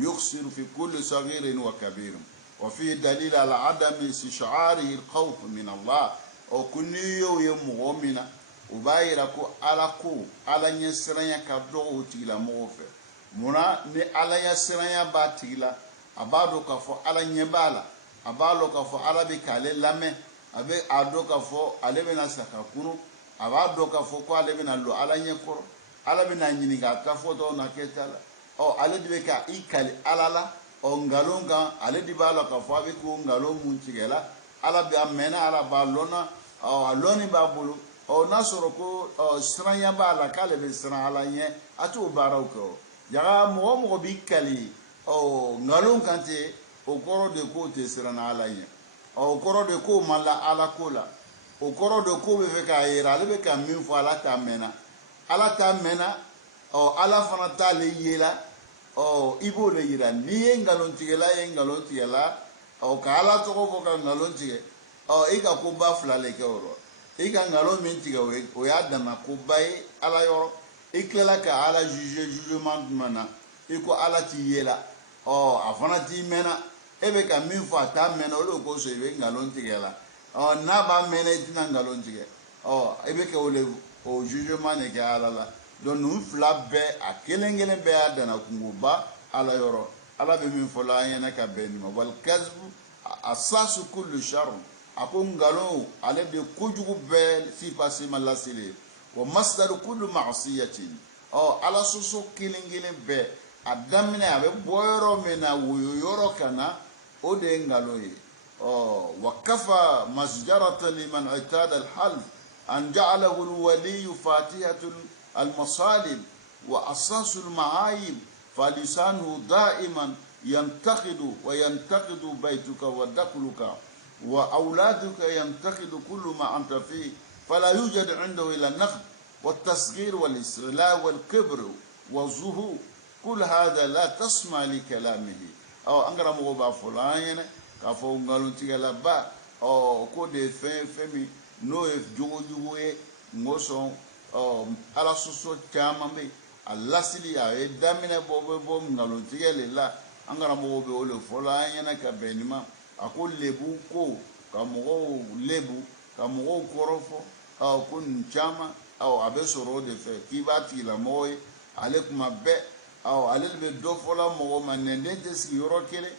yuksiru fi kulli sagirin wa kabirin wa fi dalil ala adami istish'arihi al-khawf min Allah ko n'i y'o ye mɔgɔ min na o b'a yira ko ala ɲɛsiranya ka dɔgɔ o tigilamɔgɔ fɛ munna ni ala ɲɛsiranya b'a tigi la a b'a dɔn k'a fɔ ala ɲɛ b'a la a b'a dɔn k'a fɔ ala bɛ k'ale lamɛn a dɔn k'a fɔ ale bɛna saka kunu a b'a dɔn k'a fɔ ko ale bɛna lo ala ɲɛ kɔrɔ ala bɛna ɲininka a ta fɔtɔ na kɛ ta la ale de bɛ ka i kali ala la nkalon kan ale de b'a la k'a fɔ a bɛ k'o nkalon mun tigɛ la ala bɛ a mɛnna ala b'a lɔnna a lɔnni b'a bolo n'a sɔrɔ ko siranya b'a la k'ale bɛ siran ala ɲɛ a t'o baaraw kɛ yaga mɔgɔ o mɔgɔ b'i kali nkalon kan ten o kɔrɔ de k'o tɛ siran ala ɲɛ o kɔrɔ de k'o ma la ala ko la o kɔrɔ de k'o bɛ fɛ k'a yira ale bɛ ka min fɔ ala t'a mɛnna ala t'a mɛnna ala fana t'ale ye la i b'o de yira n'i ye nkalontigɛla ye nkalon tigɛla ka ala tɔgɔ fɔ ka nkalon tigɛ i ka koba fila le kɛ o rɔ i ka nkalon min tigɛ o y'a dama koba ye ala yɔrɔ i tilala ka ala jugement jumɛn na i ko ala t'i ye la a fana t'i mɛnna e bɛ ka min fɔ a t'a mɛnna o de kosɔn i bɛ nkalon tigɛ la n'a b'a mɛnna i tɛna nkalon tigɛ i bɛ kɛ o jugement de kɛ ala la donc ninnu fila bɛɛ a kelen kelen bɛɛ y'a dana kungoba ala yɔrɔ ala bɛ min fɔ la an ɲɛna ka bɛn nin ma wal kazibu asasu kulli sharr a ko nkalon ale de kojugu bɛɛ sipasima laseli wa masdaru kulli ma'siyatin ala soso kelen kelen bɛɛ a daminɛ a bɛ bɔ yɔrɔ min na woyo yɔrɔ ka na o de ye nkalon ye wa kafa masjaratan liman itada al-half an ja'alahu al-waliyu fatihatul المصالب وأساس المعايب فلسانه دائما ينتقد وينتقد بيتك ودخلك وأولادك ينتقد كل ما أنت فيه فلا يوجد عنده إلا النقد والتصغير والاستغلال والكبر والظهور كل هذا لا تسمع لكلامه أنقر مغبا فلان كفو نغالون تيغلابا كود فمي نو جوجو جوجو موسون ala soso caman bɛ a lasili a ye daminɛ bɔ nkalontigɛ le la an karamɔgɔw bɛ o de fɔlɔ an ɲɛna ka bɛn nin ma a ko lebu ko ka mɔgɔw lebu ka mɔgɔw kɔrɔfɔ ko nin caman a bɛ sɔrɔ o de fɛ k'i b'a tigilamɔgɔ ye ale kuma bɛɛ ale de bɛ dɔ fɔla mɔgɔ ma nɛnden tɛ sigi yɔrɔ kelen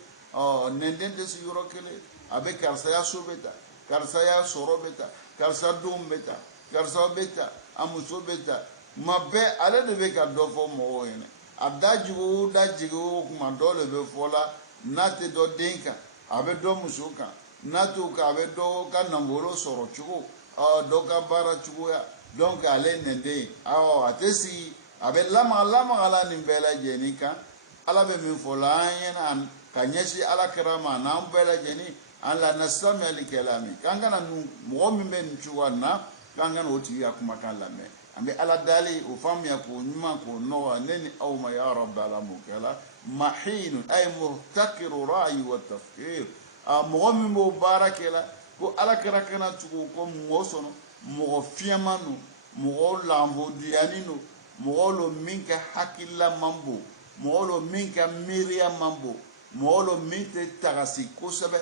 nɛnden tɛ sigi yɔrɔ kelen a bɛ karisaya so bɛ ta karisaya sɔrɔ bɛ ta karisa denw bɛ ta karisa bɛ ta a muso bɛ ta kuma bɛɛ ale de bɛ ka dɔ fɔ mɔgɔw ɲɛna a dajigo o dajigo o kuma dɔ de bɛ fɔ la n'a tɛ dɔ den kan a bɛ dɔ muso kan n'a t'o kan a bɛ dɔ ka nafolo sɔrɔ cogo dɔ ka baara cogoya donc ale nɛnden a tɛ sigi a bɛ lamaga la nin bɛɛ lajɛlen kan ala bɛ min fɔ la an ɲɛna ka ɲɛsin ala kɛra ma n'an bɛɛ lajɛlen an la nasamiya likalami k'an kana mɔgɔ min bɛ nin cogoya na k'an kana o tigi ka kumakan lamɛn an bɛ ala dali o faamuya k'o ɲuman k'o nɔgɔya ne ni aw ma ya rabbi ala m'o kɛla mahinun ay muhtakiru ra'yi wa tafkir mɔgɔ min b'o baara kɛla ko ala kɛra kana tugu ko mɔgɔ sɔnɔ mɔgɔ fiɲɛman don mɔgɔ lanfodiyanin don mɔgɔ lo min ka hakilila man bon mɔgɔ lo min ka miiriya man bon mɔgɔ lo min tɛ tagasi kosɛbɛ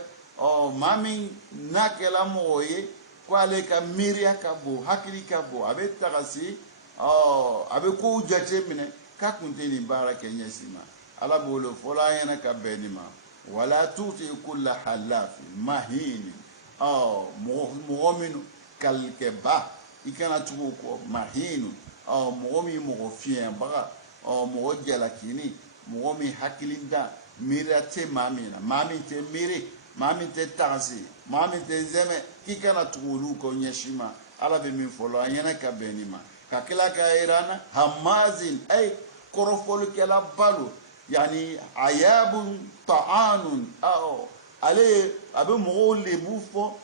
maa min n'a kɛla mɔgɔ ye ko ale ka miiriya ka bon hakili ka bon a bɛ tagasi a bɛ kow jate minɛ k'a kun tɛ nin baara kɛ ɲɛsin ma ala b'o le fɔla an ɲɛna ka bɛn nin ma wala tuti kulla halafin mahin mɔgɔ min kalikɛba i kana tugu kɔ mahin mɔgɔ min mɔgɔ fiɲɛbaga mɔgɔ jalakini mɔgɔ min hakili da miiriya tɛ maa min na maa min tɛ miiri maa min tɛ tagasi maa min tɛ zɛmɛ k'i kana tugu olu kɔ ɲɛsin ma ala bɛ min fɔlɔ an ɲɛna ka bɛn nin ma kakila ka irana hamazin ay korofol kala balu yani ayabun ta'anun ale abe mogo lebu fo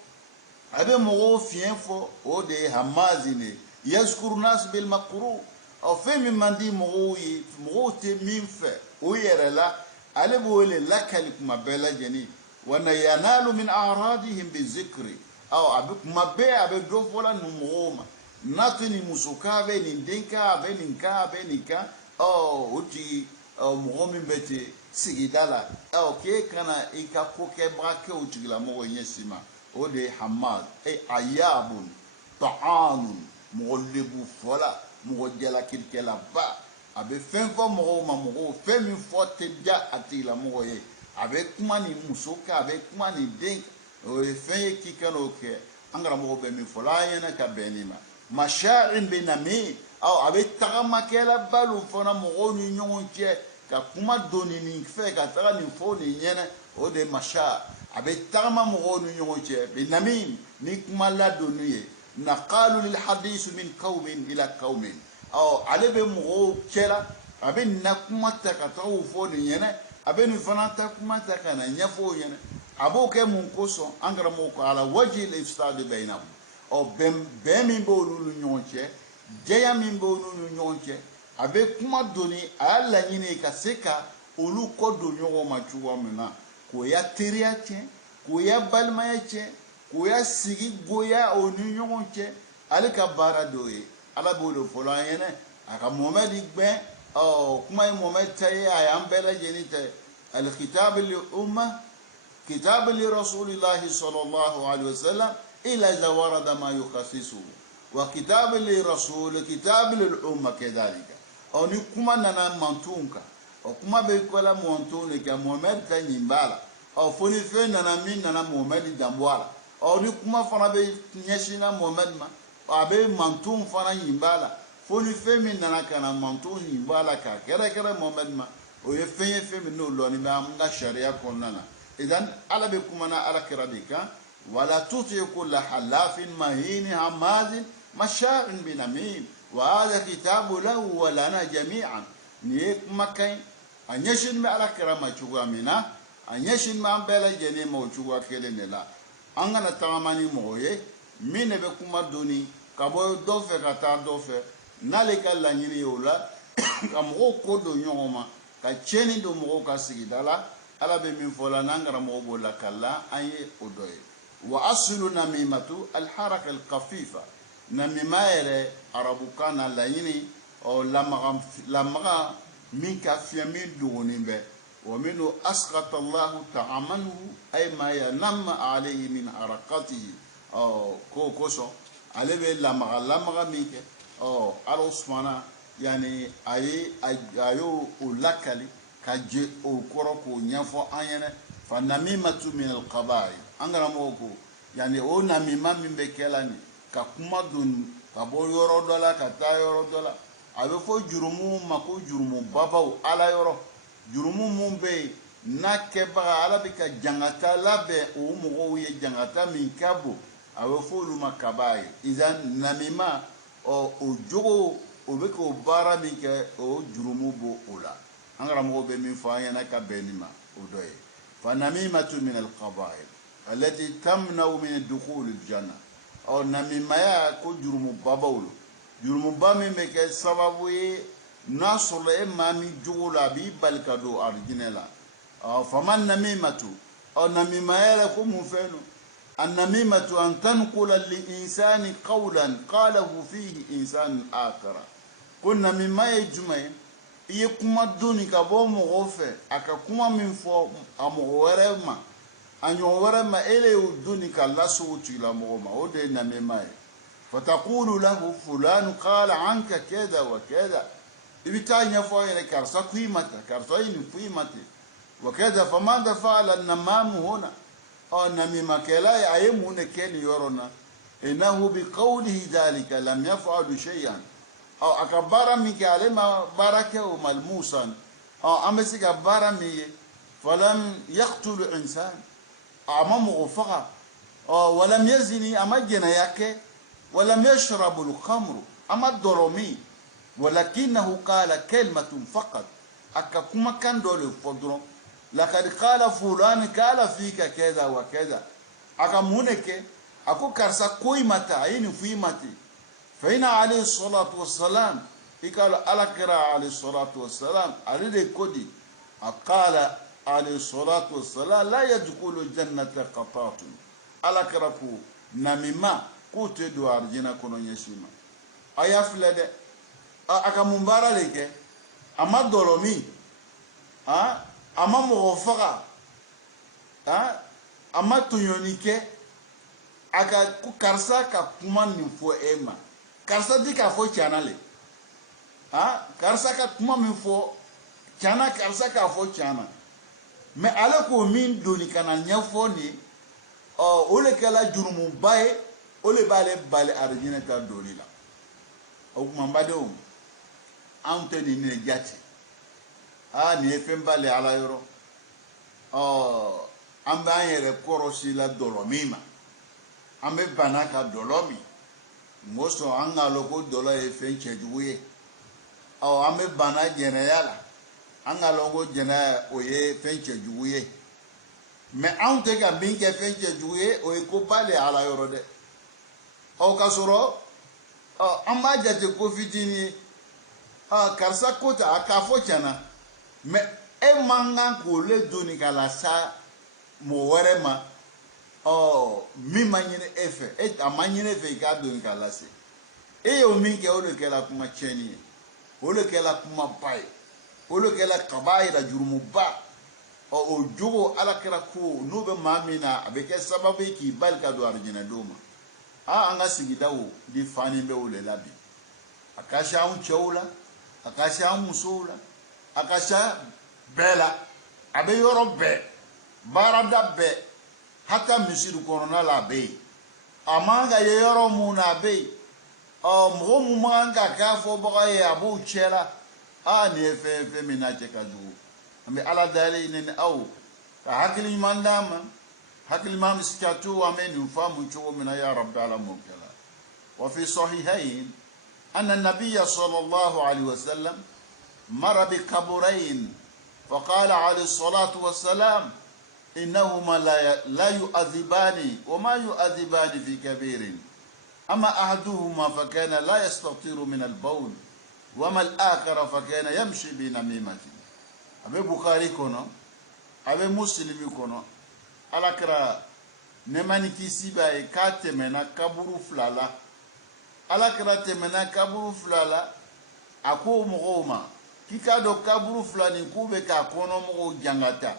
abe mogo fien fo o de hamazine yazkuru nas bil makru o fe min mandi mogo yi mogo te min fe o yere la ale bo le lakali kuma bela jeni wana yanalu min a'radihim bi zikri abe kuma be abe do fola nu mogo ma natuni musukabe ni denka abe ni nka abe ni ka oti mɔgɔ min bɛ te sigida la ke kana i ka kokɛbaga kɛ o tigilamɔgɔ ɲɛsi ma o de ye hamad ayabun ta'anun mɔgɔ lebu fɔla mɔgɔ jalakirikɛlaba a bɛ fɛn fɔ mɔgɔw ma mɔgɔw fɛn min fɔ tɛ diya a tigilamɔgɔ ye a bɛ kuma ni muso kan a bɛ kuma ni den o ye fɛn ye k'i kana o kɛ an karamɔgɔ bɛ min fɔla an ɲɛna ka bɛn nin ma mashaa'in bɛ na min a bɛ tagamakɛla balu fana mɔgɔw ni ɲɔgɔn cɛ ka kuma doni nin fɛ ka taga nin fɔ nin ɲɛna o de masha a bɛ tagama mɔgɔw ni ɲɔgɔn cɛ bɛ namim ni kuma ladonni ye naqalu lil hadith min qawmin ila qawmin ale bɛ mɔgɔw cɛla a bɛ na kuma ta ka taga o fɔ nin ɲɛna a bɛ nin fana ta kuma ta ka na ɲɛfɔ o ɲɛna a b'o kɛ mun kosɔn an karamɔgɔ ko ala wajhi al-ifsad bainahum bɛn min b'olu ni ɲɔgɔn cɛ jɛya min b'olu ni ɲɔgɔn cɛ a bɛ kuma doni a y'a laɲini ka se ka olu kɔ don ɲɔgɔn ma cogoya min na k'o ya teriya tiɲɛ k'o ya balimaya tiɲɛ k'o ya sigi goya o ni ɲɔgɔn cɛ ale ka baara dɔ ye ala b'o de fɔlɔ an ɲɛna a ka mɔmɛdi gbɛn kuma ye mɔmɛdi ta ye a y'an bɛɛ lajɛlen ta ye al-kitab li-umma kitab li rasulillahi sallallahu alaihi wasallam ila iza warada ma yukhassisuhu wa kitab li rasul kitab lil-umma kadhalika ni kuma nana mantun kan kuma bɛ kɔla mantun de kan mɔmɛdi ta ɲin b'a la fo ni fɛn nana min nana mɔmɛdi dan bɔ a la ni kuma fana bɛ ɲɛsinna mɔmɛdi ma a bɛ mantun fana ɲin b'a la fo ni fɛn min nana ka na mantun ɲin b'a la ka kɛrɛkɛrɛ mɔmɛdi ma o ye fɛn ye fɛn min n'o lɔni bɛ an ka sariya kɔnɔna na idan ala bɛ kuma na ala kɛra de kan wala tuti kulla halafin mahin hamazin mashaa'in binamin wa hadha kitabu lahu wa lana jami'an ni kuma kai a ɲɛsin bɛ ala kɛra ma cogoya min na a ɲɛsin bɛ an bɛɛ lajɛlen ma o cogoya kelen de la an kana tagama ni mɔgɔ ye min de bɛ kuma doni ka bɔ dɔ fɛ ka taa dɔ fɛ n'ale ka laɲini ye o la ka mɔgɔw ko don ɲɔgɔn ma ka tiɲɛni don mɔgɔw ka sigida la ala bɛ min fɔ la n'an karamɔgɔ b'o la kala an ye o dɔ ye wa aslu namimatu alharaka alkafifa namima yɛrɛ arabukan na laɲini lamaga min ka fiɲɛ min dogonin bɛ wa minnu asqata allahu ta'amanuhu ay ma yanamma alayhi min harakatihi ko kosɔn ale bɛ lamaga min kɛ ala sumana yani a y'o lakali ka je o kɔrɔ k'o ɲɛfɔ an ɲɛna fa namimatu min alqaba'i an karamɔgɔ ko yani o namima min bɛ kɛla ni ka kuma don ka bɔ yɔrɔ dɔ la ka taa yɔrɔ dɔ la a bɛ fɔ jurumu ma ko jurumu babaw ala yɔrɔ jurumu mun bɛ yen n'a kɛbaga ala bɛ ka jangata labɛn o mɔgɔw ye jangata min ka bon a bɛ fɔ olu ma kaba ye idan namima o jogo o bɛ k'o baara min kɛ o jurumu b'o o la an karamɔgɔ bɛ min fɔ an ɲɛna ka bɛn nin ma o dɔ ye fa namimatu min alqaba'il allati tamna'u min dukhul aljanna namimaya ko jurumu babaw jurumuba min bɛ kɛ sababu ye n'a sɔrɔ e maa min jogo la a b'i bali ka don arijinɛ la fama namimatu namimaya yɛrɛ ko mun fɛn don النميمة أن تنقل للإنسان قولا قاله فيه إنسان آخر كنا مما يجمع يكما دوني كابو مغوفة أكا كما من فو أمغورما أن يغورما إلي دوني كاللاسو تيلا مغوما ودي نميمة فتقول له فلان قال عنك كذا وكذا إبتاني يفعل كارسا قيمة كارسا قيمة وكذا فماذا فعل النمام هنا namima kɛla ye a ye mun de kɛ nin yɔrɔ na innahu bi qawlihi dhalika lam yaf'alu shay'an a ka baara min kɛ ale ma baara kɛ o malmusan an bɛ se ka baara min ye falam yaqtulu insan a ma mɔgɔ faga walam yazini a ma jɛnɛya kɛ walam yashrabu al-khamru ama doromi walakinahu qala kalimatun faqat aka kuma kan dole fodron laqad qala fulan qala fika kaza wa kaza aka muneke ako karsa koy mata ayini fi mati fa ina alayhi salatu wassalam ikala alakira alayhi salatu wassalam alide kodi aqala alayhi salatu wassalam la yadkhulu jannata qatatun alakira ku namima kute do arjina kono nyeshima aya flede aka mumbara leke ama dolomi ama mogofaga ama tuyonike aka ku karsa ka kuma nifo ema karsa dika fo chanale karsa ka kuma mifo chana karsa ka fo chana me ale ko min doni kana nyafo ni ole kala jurumu bae ole bale arjina ka doni la o kuma mbade o ante ni ne jati ni efembale ala yoro amba yere korosi la dolomima ambe banaka dolomi moso anga loko dolo e fenche juye ambe bana jene yala anga loko jene oye fenche juye me ante ka binke fenche juye o e ko bale ala yoro de o kasoro amba jate ko fitini karsa kota akafo chana me e manga ko le doni kala sa mo were ma mi manyine efe amanyine fe ka doni kala se o min ke o le kala kuma cheni o le kala kuma pai o le kala kabaira jurumu ba o jogo ala kira ko no be mamina abeke sababu ki balka do arjina doma anga sigidawo di fani be o le labi akasha un choula akasha musula akasha bela abe yoro be barada be hata misiru korona la be amanga yoro muna be mo manga ka fo boga ya bu chela ne fe mina che kadu ambe ala dali nen au ka hakili mandama hakili mam skatu ameni ufamu chuo mina ya rabbi ala mukala wa fi sahihain anna an-nabiy sallallahu alaihi wasallam mara bi qaburain فقال عليه الصلاة والسلام إنهما لا يؤذبان وما يؤذبان في كبير أما أحدهما فكان لا يستطير من البول وما الآخر فكان يمشي بنميمة أبي بخاري كنا أبي مسلم كنا على كرا نماني كيسيبا كاتمنا كبرو فلالا على كرا تمنا كبرو فلالا أكو مغوما kika do kaburu fulani kube ka kono mo jangata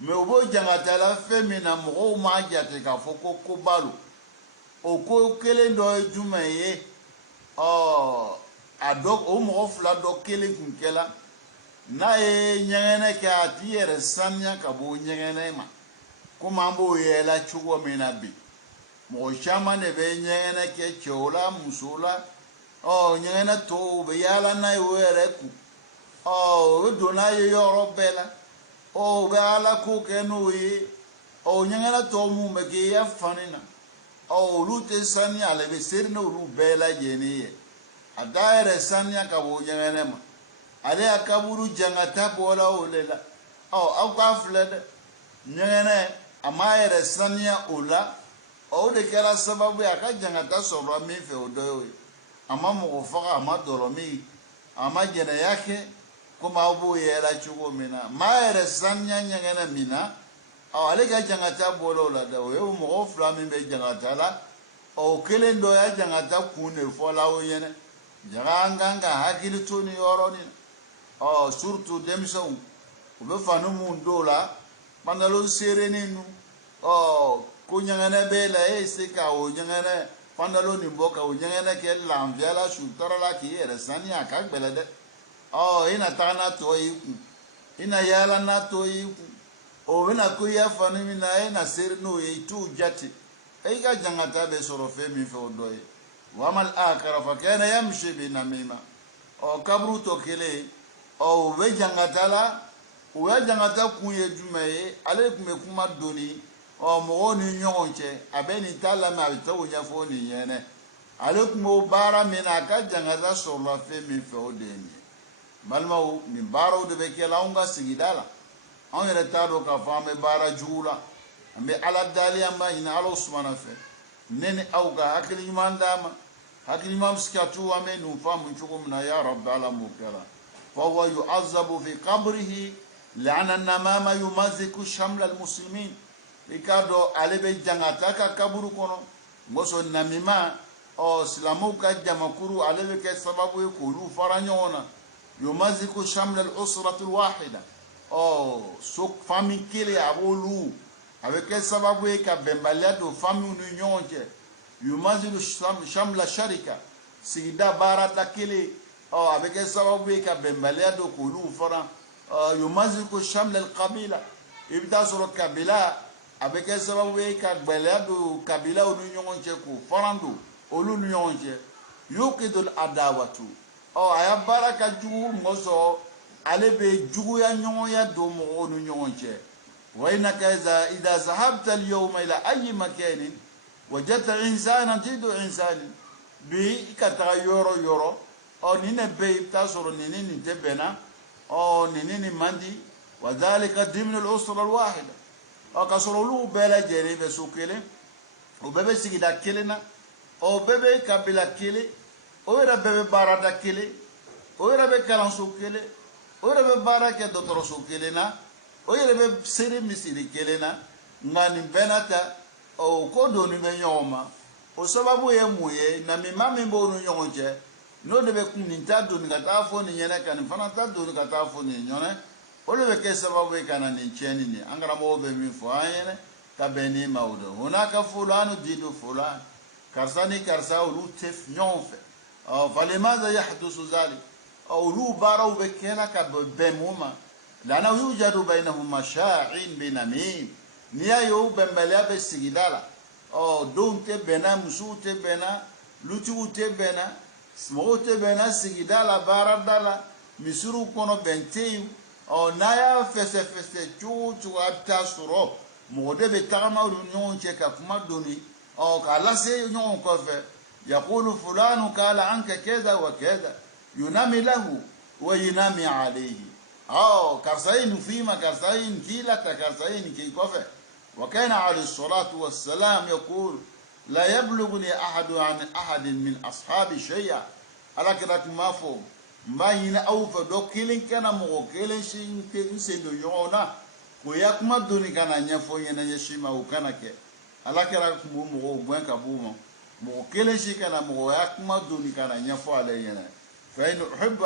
me obo jangata la femina mo ma jate ka foko ko balu o ko kele ndo jumaye adok o mo fula do kele kunkela na nyengene ka tiere sanya ka bo nyengene ma kuma mbo yela chugo menabi mo chama ne be nyengene ke chola musula nyengene to be yala na were ku dona ye yoro bela bala ko kenu yi nyangala to mu mege ya fanina lute sanya le be serno lu bela jeni adaire sanya ka bo nyangene ma ale akaburu jangata bola olela ka flede nyangene amaire sanya ola de kala sababu ya ka jangata sobra mi fe odoyo ama mo faka ama dolomi ama jena yake kuma abu yela chugo mina maere sanya nyangena mina ale ga jangata bolo la da we mo flami be jangata la kele ndo ya jangata kune fola o yene janganga hakili tuni yoroni surtout demso be fanu mundo la mandalo sereni nu ko nyangana be la se ka o nyangana pandalo ni boka o nyangana ke lamvia la shutara la ki ere sanya ka gbelede ina tana toyiku ina yala na toyiku ina kuya fani mina ina sir no yitu jati ga jangata be soro fe mi fe odoye wamal akara fa kana yamshi bi namima kabru to kele be jangata la jangata kuye jumaye ale kume kuma doni mo ni nyonche abeni tala ma bitawo nya fo ni yene alaikum bara mina ka jangada sur la fe min fe odeni malmaw ni baraw de be kela onga sigidala on yɛrɛ t'a dɔn k'a fɔ an bɛ baara jugu la an bɛ ala dali an b'a ɲini ala sumana fɛ ne ni aw ka hakili ɲuman d'a ma hakili ɲuman bɛ se ka to an bɛ nin faamu cogo min na ya rabbi ala m'o kɛra fahuwa yu'azzabu fi qabrihi li'anna namama yumaziku shamla al-muslimin i k'a dɔn ale bɛ jangata ka kaburu kɔnɔ muso namima silamɛw ka jamakuru ale bɛ kɛ sababu ye k'olu fara ɲɔgɔn na yumaziku shamla al-usrati al-wahida so famille kelen a b'olu a bɛ kɛ sababu ye ka bɛnbaliya don famille ni ɲɔgɔn cɛ yumazilu shamla sharika sigida baarada kelen a bɛ kɛ sababu ye ka bɛnbaliya don k'olu fara yumazilu shamla al-qabila i bɛ taa sɔrɔ kabila a bɛ kɛ sababu ye ka gbɛlɛya don kabilaw ni ɲɔgɔn cɛ k'o fara don olu ni ɲɔgɔn cɛ yuqidul adawatu a y'a baara ka jugu mɔgɔ sɔrɔ ale bɛ juguya ɲɔgɔnya don mɔgɔw ni ɲɔgɔn cɛ wa innaka idha zahabta al-yawma ila ayyi makanin wajadta insanan tidu insanin bi ka taga yɔrɔ yɔrɔ nin ne bɛ i bɛ taa sɔrɔ nin tɛ bɛnna nin man di wa dhalika dimnu al-usra al-wahida ka sɔrɔ olu bɛɛ lajɛlen bɛ so kelen o bɛɛ bɛ sigida kelen na o bɛɛ bɛ kabila kelen o yɛrɛ bɛɛ bɛ baarada kelen o yɛrɛ bɛ kalanso kelen o yɛrɛ bɛ baara kɛ dɔgɔtɔrɔso kelen na o yɛrɛ bɛ seri misiri kelen na nka nin bɛɛ n'a ta ko donni bɛ ɲɔgɔn ma o sababu ye mun ye namima min b'o ni ɲɔgɔn cɛ n'o de bɛ nin ta donni ka taa fɔ nin ɲɛnɛ ka nin fana ta donni ka taa fɔ nin ɲɛnɛ o de bɛ kɛ sababu ye ka na nin tiɲɛni nin an karamɔgɔw bɛ min fɔ an ɲɛnɛ ka bɛn ni ma o dɔn hunaka fulanu didu fulan karisa ni karisa olu tɛ ɲɔgɔn fɛ falimaza yahdusu zalik olu baaraw bɛ kɛla ka bɛn mun ma lana yujadu bainahuma sha'in binamim n'i y'a ye o bɛnbaliya bɛ sigida la denw tɛ bɛnna musow tɛ bɛnna lutigiw tɛ bɛnna mɔgɔw tɛ bɛnna sigida la baarada la misiriw kɔnɔ bɛn tɛ yen n'a y'a fɛsɛfɛsɛ cogo o cogo a bɛ taa sɔrɔ mɔgɔ de bɛ tagama u ni ɲɔgɔn cɛ ka kuma donni k'a lase ɲɔgɔn kɔfɛ yaqulu fulanu qala anka kaza wa kaza yunami lahu wa yunami alayhi karisa ye nin f'i ma karisa ye nin k'i la ta karisa ye nin k'i kɔfɛ wa kana alayhi salatu wassalam yaqul la yablughuni ahadu an ahadin min ashabi shay'a alakira tun b'a fɔ n b'a ɲini aw fɛ dɔ kelen kana mɔgɔ kelen si n sen don ɲɔgɔn na k'o ya kuma donni ka na ɲɛfɔ ɲɛna ɲɛsin ma o kana kɛ alakira tun b'o mɔgɔw gɛn ka b'u ma mɔgɔ kelen si kana mɔgɔ ya kuma donni ka na ɲɛfɔ ale ɲɛna fa in uhibbu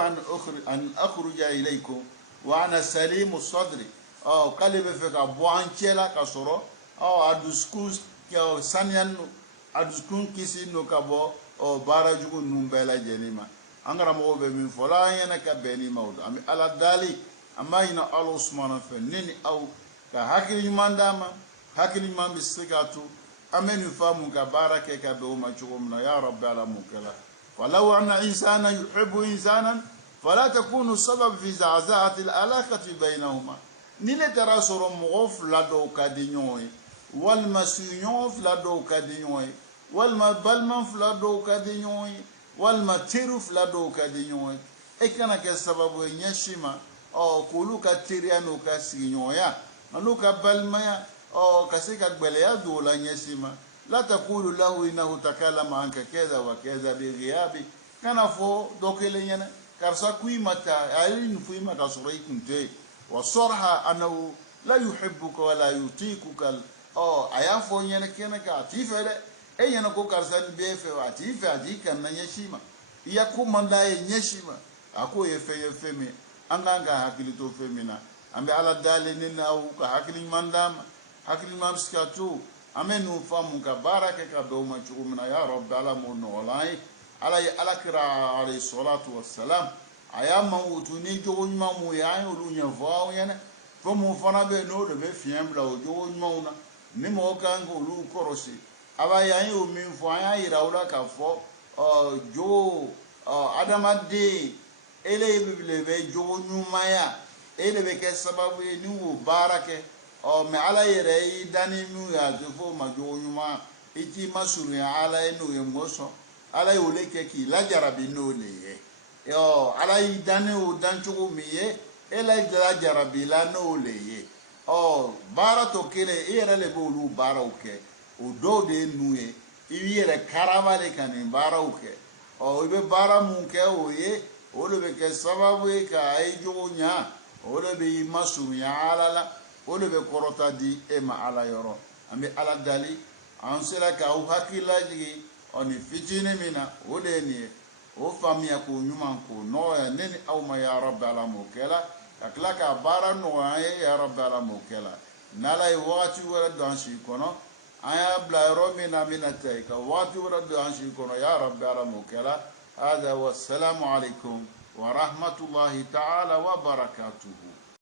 an akhruja ilaykum wa ana salimu sadri k'ale bɛ fɛ ka bɔ an cɛ la ka sɔrɔ a dusukun saniyani don a dusukun kisi don ka bɔ baara jugu ninnu bɛɛ lajɛlen ma an karamɔgɔw bɛ min fɔ la an ɲɛna ka bɛn ni ma o an bɛ ala dali an b'a ɲini ala sumana fɛ ne ni aw ka hakili ɲuman d'a ma hakili ɲuman bɛ se k'a to an bɛ nin faamu ka baara kɛ ka bɛn o ma cogo min na ya rabbi ala m'o kɛla walaw anna insana yuhibbu insanan fala takunu sabab fi za'za'ati al-alaqati baynahuma ni ne taara sɔrɔ mɔgɔ fila dɔw ka di ɲɔgɔn ye walima sigiɲɔgɔn fila dɔw ka di ɲɔgɔn ye walima balima fila dɔw ka di ɲɔgɔn ye walima teri fila dɔw ka di ɲɔgɔn ye e kana kɛ sababu ye ɲɛsin ma k'olu ka teriya n'u ka sigiɲɔgɔnya n'u ka balimaya ka se ka gbɛlɛya don o la ɲɛsin ma la taqulu lahu innahu takallama anka kaza wa kaza bi ghiyabi kana fɔ dɔ kelen ɲɛna karisa ko i ma ta a ye nin fɔ i ma ka sɔrɔ i kun tɛ yen wa sarha annahu la yuhibbuka wa la yutikuka a y'a fɔ ɲɛna kɛnɛ kan a t'i fɛ dɛ e ɲɛna ko karisa nin b'e fɛ a t'i fɛ a t'i kan na ɲɛsin ma i ya ko man d'a ye ɲɛsin ma a k'o ye fɛn min an k'an ka hakili to fɛn min na an bɛ ala dalen ne n'aw ka hakili ɲuman d'a ma hakili ɲuman bɛ se ka to an bɛ ninnu faamu ka baara kɛ ka bɛn o ma cogo min na ya rabbi ala m'o nɔgɔla an ye ala ye alakira alayhi salatu wassalam a y'a mankutu ni jogo ɲuman mun ye an y'olu ɲɛfɔ aw ɲɛna fɛn mun fana bɛ yen n'o de bɛ fiɲɛ bila o jogo ɲumanw na ni mɔgɔ kan k'olu kɔrɔsi a b'a ye an y'o min fɔ an y'a yira aw la k'a fɔ jogo adamaden ele de bɛ jogo ɲumanya e de bɛ kɛ sababu ye ni o baara kɛ mɛ ala yɛrɛ y'i danni min ye a tɛ fɔ o ma jogo ɲuman i t'i ma surunya ala ye n'o ye mɔgɔ sɔn ala y'o le kɛ k'i lajarabi n'o le ye ala y'i danne o dancogo min ye e lajarabi la n'o le ye baara tɔ kelen e yɛrɛ le b'olu baaraw kɛ o dɔw de ye nu ye i b'i yɛrɛ karaba le ka nin baaraw kɛ i bɛ baara mun kɛ o ye o de bɛ kɛ sababu ye ka i jogo ɲa o de bɛ i masurunya ala la o de bɛ kɔrɔta di e ma ala yɔrɔ an bɛ ala dali an sera k'aw hakili lajigi nin fitinin min na o de ye nin ye o faamuya k'o ɲuman k'o nɔgɔya ne ni aw ma ya rabbi ala m'o kɛla ka tila k'a baara nɔgɔya an ye ya rabbi ala m'o kɛla n'ala ye wagati wɛrɛ don an si kɔnɔ an y'a bila yɔrɔ min na an bɛna taa yen ka wagati wɛrɛ don an si kɔnɔ ya rabbi ala m'o kɛla hada wassalamu alaikum wa rahmatullahi ta'ala wa barakatuhu